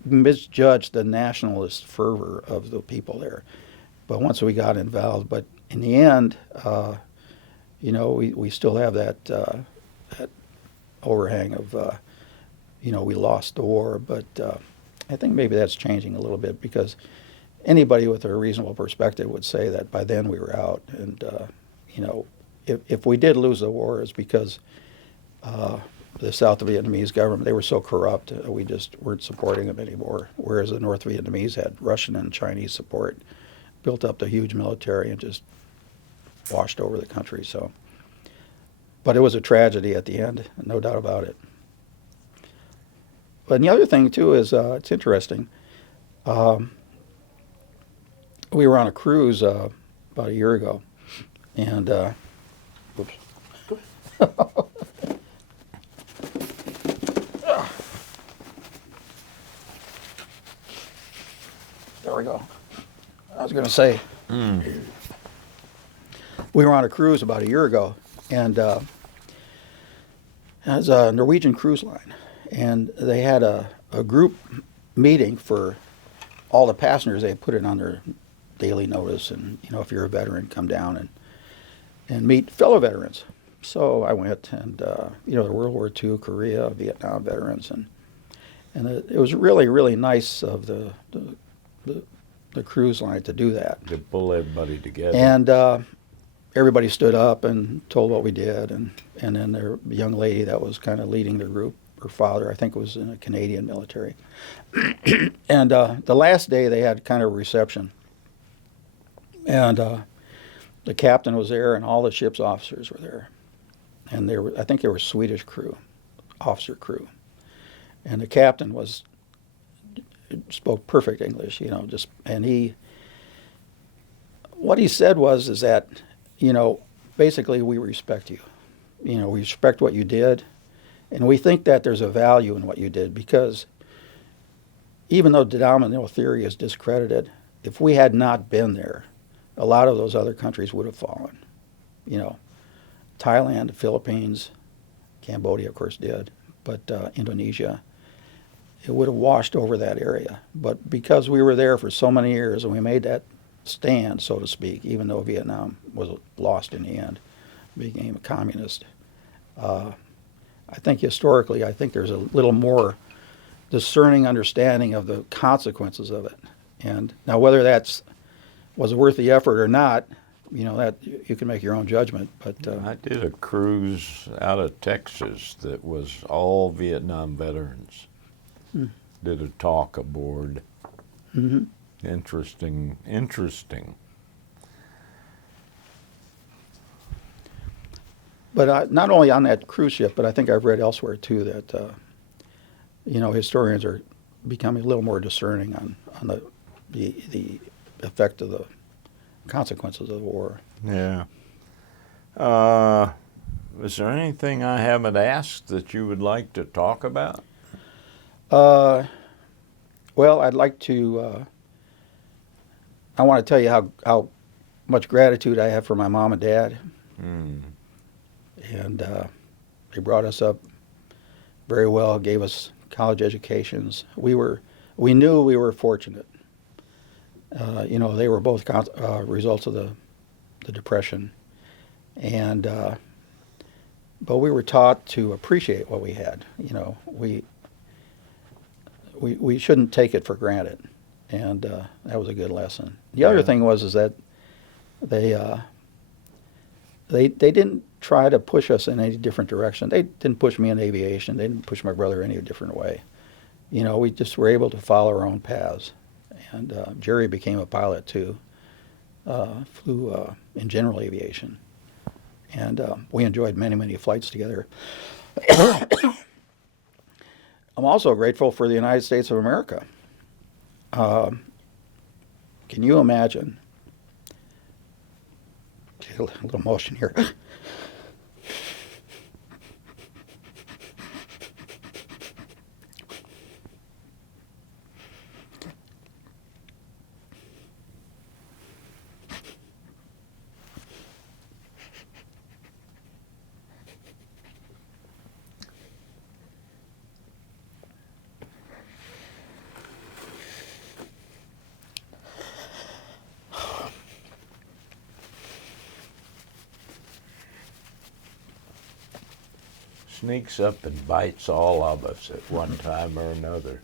misjudged the nationalist fervor of the people there. But once we got involved, but in the end, we still have that overhang of, we lost the war. But I think maybe that's changing a little bit, because anybody with a reasonable perspective would say that by then we were out. And, if we did lose the war, it's because the South Vietnamese government, they were so corrupt, we just weren't supporting them anymore. Whereas the North Vietnamese had Russian and Chinese support, built up the huge military, and just washed over the country. So, but it was a tragedy at the end, no doubt about it. But the other thing too is it's interesting. We were on a cruise about a year ago, and whoops. There we go. I was going to say, we were on a cruise about a year ago, and it was a Norwegian cruise line, and they had a group meeting for all the passengers. They put it on their daily notice, and if you're a veteran, come down and meet fellow veterans. So I went, and the World War II, Korea, Vietnam veterans, and it was really, really nice of the cruise line to do that. To pull everybody together. And everybody stood up and told what we did, and then the young lady that was kind of leading the group, her father, I think, was in the Canadian military. And the last day they had kind of a reception, and the captain was there, and all the ship's officers were there, and I think they were Swedish officer crew, and the captain spoke perfect English, and what he said is that, basically, we respect you. We respect what you did, and we think that there's a value in what you did, because even though domino theory is discredited, if we had not been there, a lot of those other countries would have fallen. Thailand, the Philippines, Cambodia, of course, did, but Indonesia, it would have washed over that area. But because we were there for so many years, and we made that stand, so to speak, even though Vietnam was lost in the end, became a communist, I think historically, there's a little more discerning understanding of the consequences of it. And now whether that's was worth the effort or not, that you can make your own judgment. But I did a cruise out of Texas that was all Vietnam veterans. Did a talk aboard. mm-hmm. Interesting. But not only on that cruise ship, but I think I've read elsewhere too that historians are becoming a little more discerning on the effect of the consequences of the war. Yeah. Is there anything I haven't asked that you would like to talk about? Well, I'd like to. I want to tell you how much gratitude I have for my mom and dad. And they brought us up very well, gave us college educations. We knew we were fortunate. They were both results of the Depression, and but we were taught to appreciate what we had. We shouldn't take it for granted, and that was a good lesson. The other thing is that they didn't try to push us in any different direction. They didn't push me in aviation. They didn't push my brother any different way. We just were able to follow our own paths. And Jerry became a pilot too, flew in general aviation. And we enjoyed many, many flights together. I'm also grateful for the United States of America. Can you imagine? A little emotion here. Sneaks up and bites all of us at one time or another.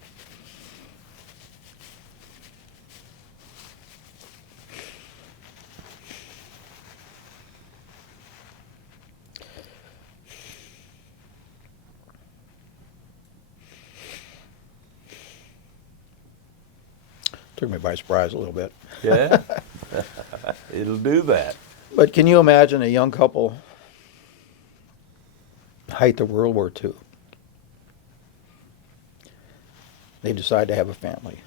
Took me by surprise a little bit. Yeah, it'll do that. But can you imagine a young couple, height of World War II? They decide to have a family.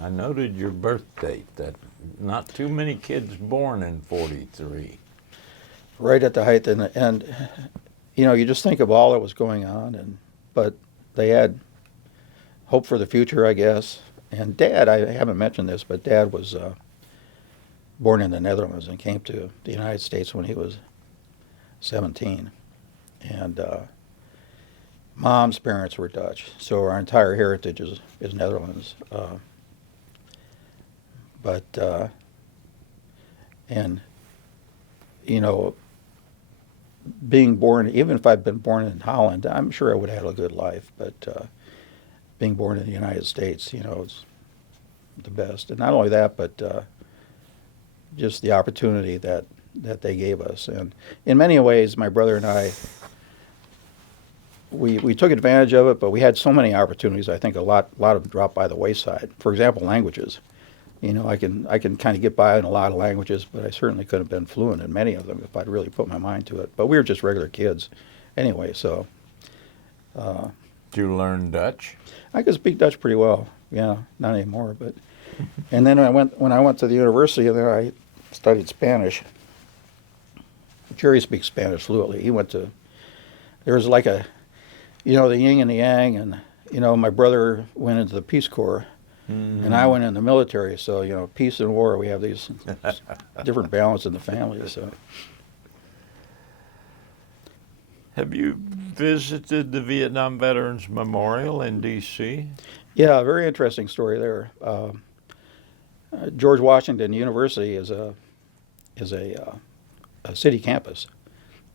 I noted your birth date, that not too many kids born in 43. Right at the height, and you just think of all that was going on, but they had hope for the future, I guess. And Dad, I haven't mentioned this, but Dad was born in the Netherlands and came to the United States when he was 17. And Mom's parents were Dutch, so our entire heritage is Netherlands. Being born, even if I'd been born in Holland, I'm sure I would have had a good life, but being born in the United States, is the best. And not only that, but just the opportunity that they gave us. And in many ways, my brother and I, we took advantage of it, but we had so many opportunities. I think a lot of them dropped by the wayside. For example, languages. I can kind of get by in a lot of languages, but I certainly couldn't have been fluent in many of them if I'd really put my mind to it. But we were just regular kids anyway, so. Did you learn Dutch? I could speak Dutch pretty well. Yeah, not anymore, but. And then when I went to the university, there I studied Spanish. Jerry speaks Spanish fluently. There was like the yin and the yang, and my brother went into the Peace Corps, and I went in the military. So peace and war, we have these different balance in the family. So. Have you visited the Vietnam Veterans Memorial in D.C.? Yeah, a very interesting story there. George Washington University is a city campus.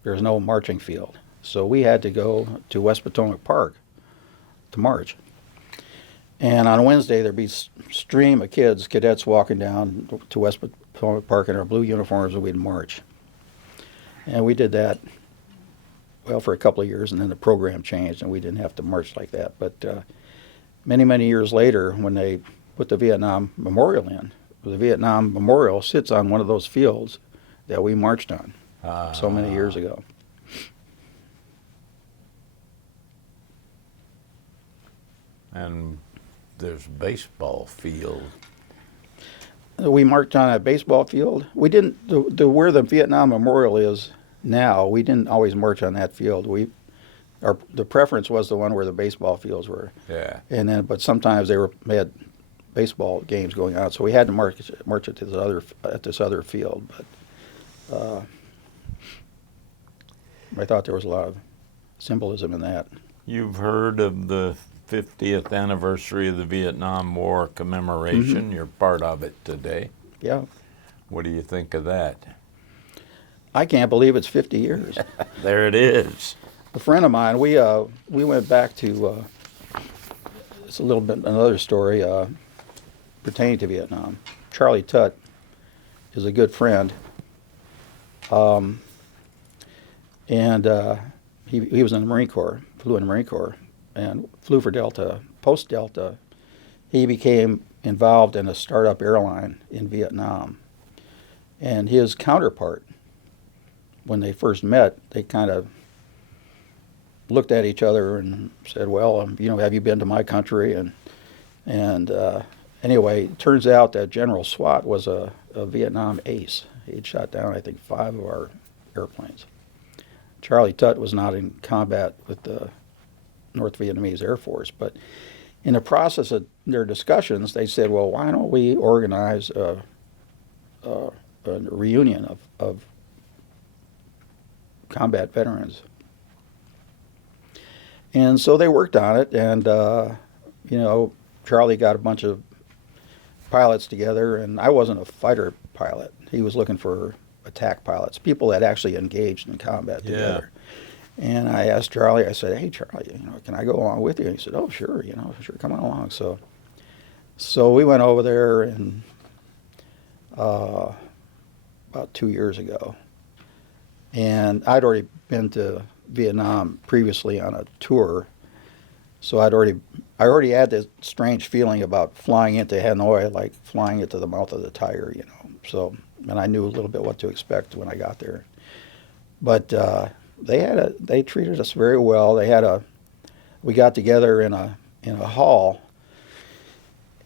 There's no marching field, so we had to go to West Potomac Park, to march. And on Wednesday, there'd be a stream of kids, cadets, walking down to West Potomac Park in our blue uniforms, and we'd march. And we did that, well, for a couple of years, and then the program changed, and we didn't have to march like that. But many, many years later, when they put the Vietnam Memorial in, the Vietnam Memorial sits on one of those fields that we marched on so many years ago. And there's a baseball field. We marched on a baseball field. We didn't, where the Vietnam Memorial is now, we didn't always march on that field. The preference was the one where the baseball fields were. Yeah. And then, but sometimes they had baseball games going on, so we had to march it to this other field. But I thought there was a lot of symbolism in that. You've heard of the 50th anniversary of the Vietnam War commemoration. You're part of it today. Yeah. What do you think of that? I can't believe it's 50 years. There it is. A friend of mine, we went back to, it's a little bit another story pertaining to Vietnam. Charlie Tutt is a good friend. And he was in the Marine Corps, flew in the Marine Corps, and flew for Delta. Post-Delta, he became involved in a startup airline in Vietnam. And his counterpart, when they first met, they kind of looked at each other and said, well, have you been to my country? And anyway, it turns out that General Swat was a Vietnam ace. He'd shot down, I think, 5 of our airplanes. Charlie Tutt was not in combat with the North Vietnamese Air Force, but in the process of their discussions, they said, well, why don't we organize a reunion of combat veterans? And so they worked on it, and Charlie got a bunch of pilots together, and I wasn't a fighter pilot. He was looking for attack pilots, people that actually engaged in combat together. And I asked Charlie, I said, hey, Charlie, can I go along with you? And he said, oh, sure, sure, come on along. So we went over there and about 2 years ago. And I'd already been to Vietnam previously on a tour, so I already had this strange feeling about flying into Hanoi, like flying into the mouth of the tiger, So, and I knew a little bit what to expect when I got there. But they treated us very well. We got together in a hall,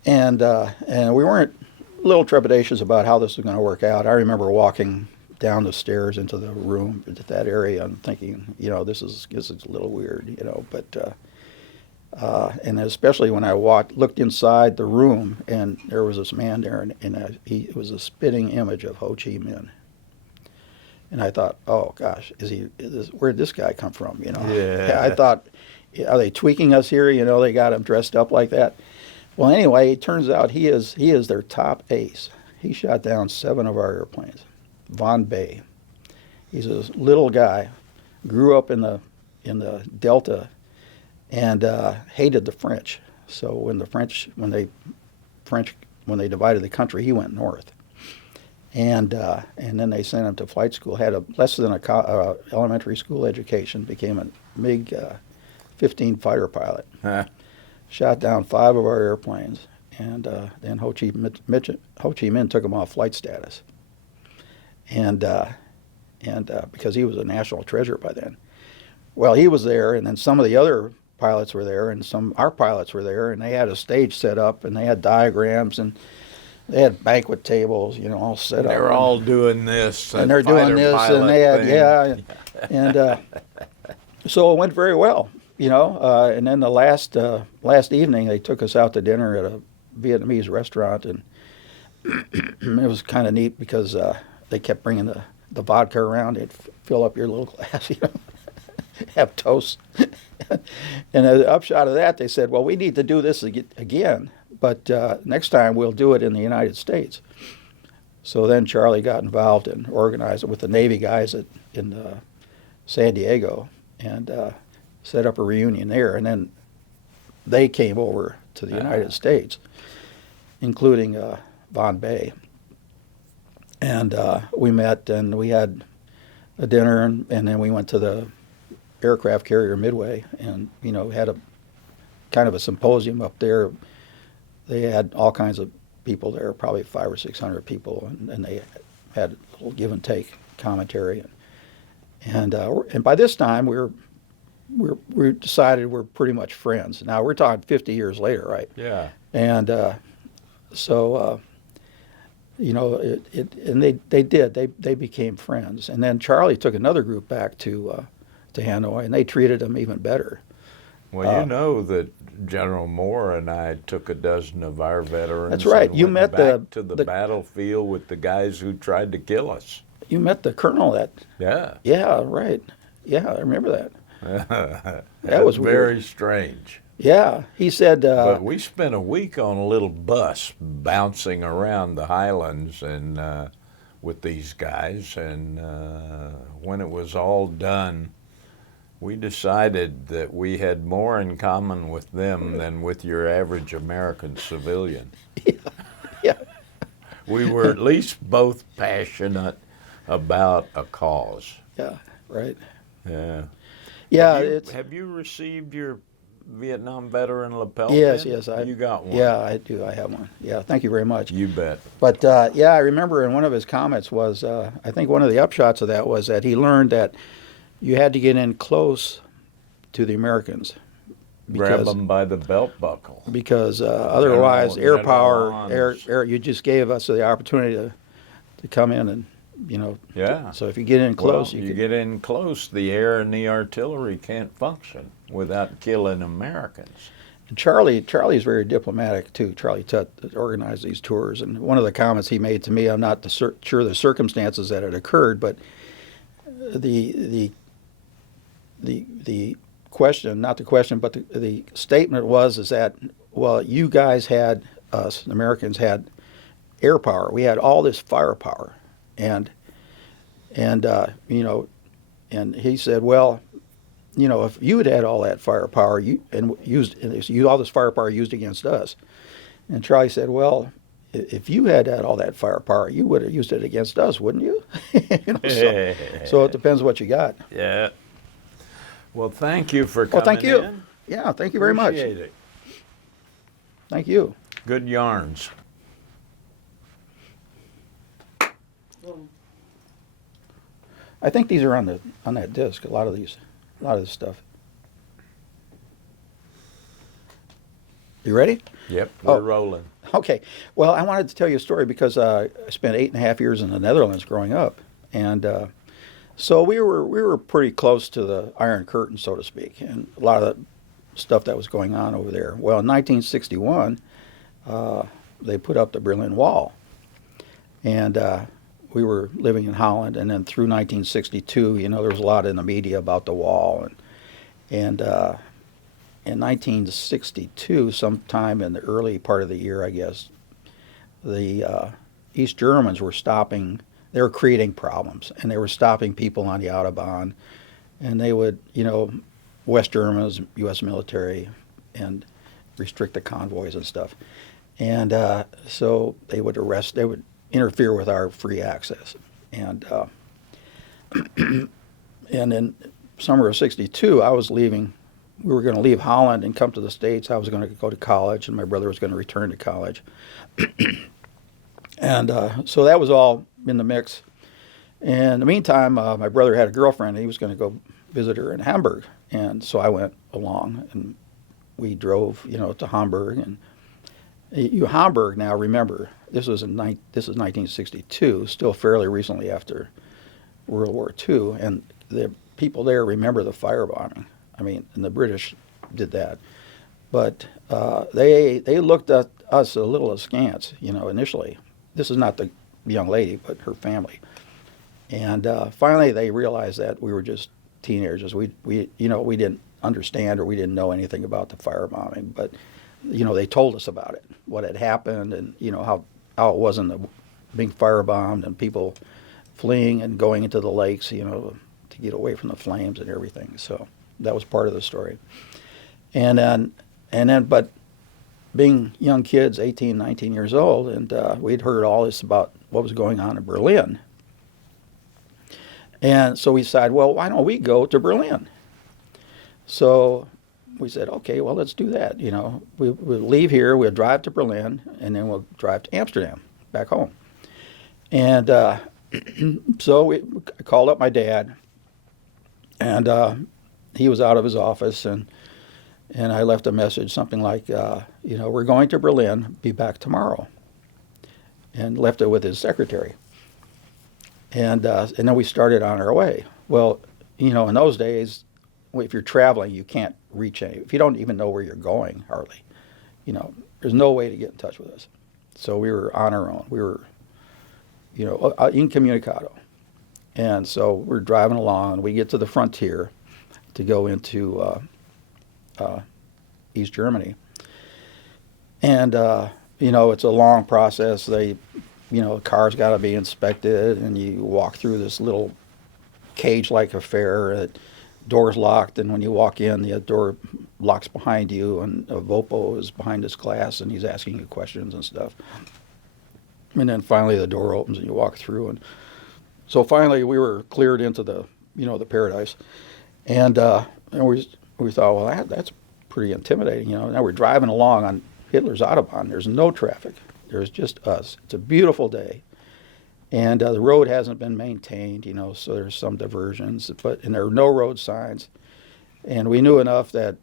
and we weren't a little trepidatious about how this was going to work out. I remember walking down the stairs into the room into that area and thinking, this is a little weird, but and especially when I looked inside the room, and there was this man there, and he was a spitting image of Ho Chi Minh. And I thought, oh gosh, where'd this guy come from? Yeah. I thought, are they tweaking us here? They got him dressed up like that. Well, anyway, it turns out he is their top ace. He shot down 7 of our airplanes. Von Bay. He's a little guy, grew up in the Delta, and hated the French. So when they divided the country, he went north. And then they sent him to flight school. Had less than a elementary school education. Became a MiG-15 fighter pilot. Shot down 5 of our airplanes, and then Ho Chi Minh took him off flight status. And because he was a national treasure by then. Well, he was there, and then some of the other pilots were there, and our pilots were there, and they had a stage set up, and they had diagrams, and they had banquet tables, all set up. They were all doing this. And they're doing this, and they had, and so it went very well, And then the last evening, they took us out to dinner at a Vietnamese restaurant, and it was kind of neat because they kept bringing the vodka around. They'd fill up your little glass, have toast. And the upshot of that, they said, well, we need to do this again, but next time we'll do it in the United States. So then Charlie got involved and organized it with the Navy guys in San Diego, and set up a reunion there. And then they came over to the United States, including Von Bay. And we met, and we had a dinner, and then we went to the aircraft carrier Midway, and had a kind of a symposium up there. They had all kinds of people there, probably 500 or 600 people, and they had a little give and take commentary, and by this time we decided we're pretty much friends. Now we're talking 50 years later, right? Yeah. And so and they became friends. And then Charlie took another group back to Hanoi, and they treated them even better. Well, you know that General Moore and I took a dozen of our veterans. That's right. And You went met back to the battlefield with the guys who tried to kill us. You met the colonel that. Yeah. Yeah, right. Yeah, I remember that. That was very weird. Strange. Yeah, he said. But we spent a week on a little bus bouncing around the highlands and with these guys, and when it was all done, we decided that we had more in common with them than with your average American civilian. Yeah. We were at least both passionate about a cause. Yeah, right. Yeah. Yeah, Have you received your Vietnam veteran lapel Yes, pin? yes. You got one. Yeah, I do. I have one. Yeah, thank you very much. You bet. But yeah, I remember in one of his comments was, I think one of the upshots of that was that he learned that you had to get in close to the Americans. Grab them by the belt buckle. Because otherwise, air power, arms. air, you just gave us the opportunity to come in and, Yeah. So if you get in close, you get in close, the air and the artillery can't function without killing Americans. And Charlie's very diplomatic too. Charlie Tutt organized these tours, and one of the comments he made to me, I'm not sure the circumstances that it occurred, but the question, not the question, but the statement is that, well, you guys had, us Americans had air power. We had all this firepower, and he said, well, if you had all that firepower all this firepower used against us, and Charlie said, well, if you had all that firepower, you would have used it against us, wouldn't you? So it depends what you got. Yeah. Well, thank you for coming Thank you. in. Yeah, thank you very much. Appreciate it. Thank you. Good yarns. Boom. I think these are on that disc. A lot of this stuff. You ready? Yep, we're rolling. Okay. Well, I wanted to tell you a story because I spent 8.5 years in the Netherlands growing up, and so we were pretty close to the Iron Curtain, so to speak, and a lot of the stuff that was going on over there. Well, in 1961, they put up the Berlin Wall, and we were living in Holland, and then through 1962, there was a lot in the media about the wall, and in 1962, sometime in the early part of the year, I guess, the East Germans were stopping. They were creating problems, and they were stopping people on the Autobahn, and they would, West Germans, U.S. military, and restrict the convoys and stuff. And so they would interfere with our free access. And and in summer of '62, I was leaving. We were going to leave Holland and come to the States. I was going to go to college, and my brother was going to return to college. And so that was all in the mix. And in the meantime, my brother had a girlfriend, and he was going to go visit her in Hamburg. And so I went along, and we drove, to Hamburg. And Hamburg, now remember, this is 1962, still fairly recently after World War II, and the people there remember the firebombing. I mean, and the British did that, but they looked at us a little askance, initially. This is not the young lady, but her family, and finally they realized that we were just teenagers. We didn't understand or we didn't know anything about the firebombing, but they told us about it, what had happened, and how it wasn't being firebombed and people fleeing and going into the lakes, to get away from the flames and everything. So that was part of the story. And then And then, but being young kids, 18, 19 years old, and we'd heard all this about what was going on in Berlin. And so we decided, well, why don't we go to Berlin? So we said, okay, well, let's do that. You know, we'll leave here, we'll drive to Berlin, and then we'll drive to Amsterdam, back home. And so I called up my dad, and he was out of his office, and I left a message, something like, you know, we're going to Berlin, be back tomorrow, and left it with his secretary. And then we started on our way. Well, you know, in those days, if you're traveling, you can't reach any. If you don't even know where you're going, hardly, you know, there's no way to get in touch with us. So we were on our own. We were, you know, incommunicado. And so we're driving along, and we get to the frontier to go into East Germany. And, you know, it's a long process. You know, the car's got to be inspected, and you walk through this little cage-like affair. Door's locked, and when you walk in, the door locks behind you, and a Vopo is behind his glass, and he's asking you questions and stuff. And then finally the door opens, and you walk through. And so finally we were cleared into the, you know, the paradise. And we thought, well, that's pretty intimidating, you know. Now we're driving along on Hitler's Autobahn. There's no traffic. There's just us. It's a beautiful day. And the road hasn't been maintained, you know, so there's some diversions, and there are no road signs. And we knew enough that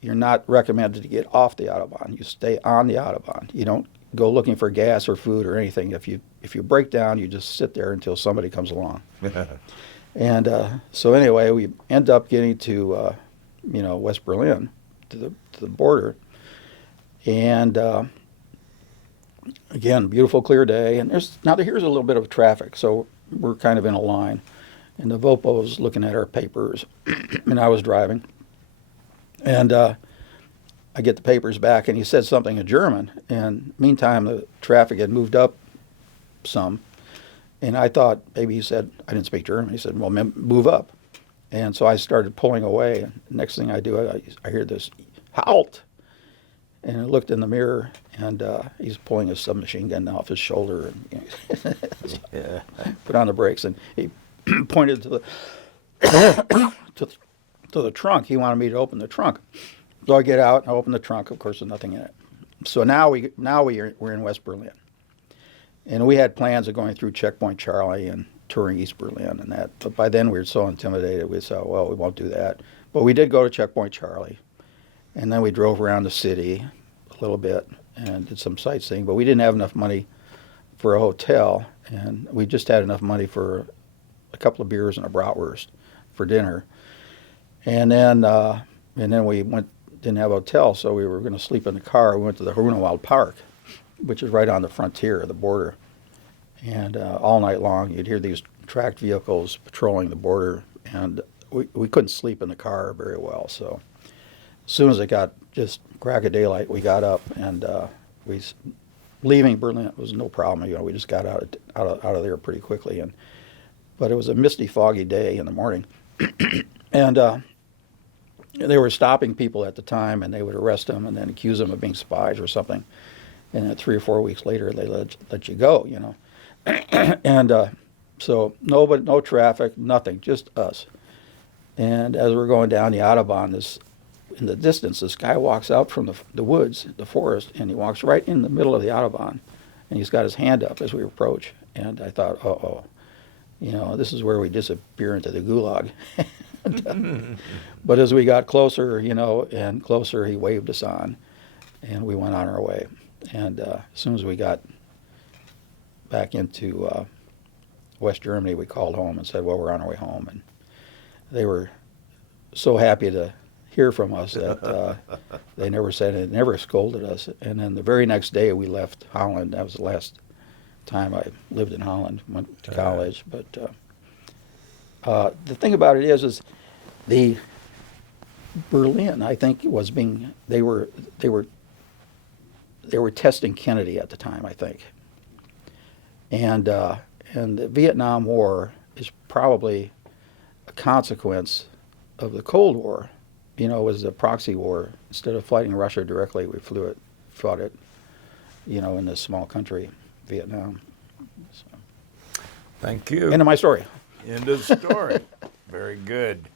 you're not recommended to get off the Autobahn. You stay on the Autobahn. You don't go looking for gas or food or anything. If you break down, you just sit there until somebody comes along. And so anyway, we end up getting to, you know, West Berlin, to the border. And again, beautiful, clear day. And here's a little bit of traffic, so we're kind of in a line. And the Vopo was looking at our papers, and I was driving. And I get the papers back, and he said something in German. And meantime, the traffic had moved up some. And I thought maybe he said, I didn't speak German. He said, well, move up. And so I started pulling away. And next thing I do, I hear this, halt. And I looked in the mirror, and he's pulling a submachine gun off his shoulder, and so put on the brakes, and he pointed to the to the trunk. He wanted me to open the trunk, so I get out and I open the trunk. Of course, there's nothing in it. So now we're in West Berlin, and we had plans of going through Checkpoint Charlie and touring East Berlin and that. But by then we were so intimidated, we said, well, we won't do that. But we did go to Checkpoint Charlie. And then we drove around the city a little bit and did some sightseeing, but we didn't have enough money for a hotel, and we just had enough money for a couple of beers and a bratwurst for dinner. And then we didn't have a hotel, so we were going to sleep in the car. We went to the Grunewald Park, which is right on the frontier, the border. And all night long, you'd hear these tracked vehicles patrolling the border, and we couldn't sleep in the car very well, so as soon as it got just crack of daylight, we got up, and leaving Berlin was no problem. You know, we just got out of there pretty quickly. But it was a misty, foggy day in the morning, and they were stopping people at the time, and they would arrest them and then accuse them of being spies or something. And then 3 or 4 weeks later, they let you go. You know, and so no traffic, nothing, just us. And as we're going down the Autobahn, in the distance, this guy walks out from the woods, the forest, and he walks right in the middle of the Autobahn, and he's got his hand up as we approach. And I thought, you know, this is where we disappear into the gulag. But as we got closer, you know, and closer, he waved us on, and we went on our way. And as soon as we got back into West Germany, we called home and said, well, we're on our way home. And they were so happy to hear from us that they never said it, never scolded us. And then the very next day we left Holland. That was the last time I lived in Holland, went to college. But the thing about it is the Berlin, I think, was they were testing Kennedy at the time, I think. And the Vietnam War is probably a consequence of the Cold War, you know, it was a proxy war. Instead of fighting Russia directly, we fought it, you know, in this small country, Vietnam. So. Thank you. End of my story. End of story. Very good.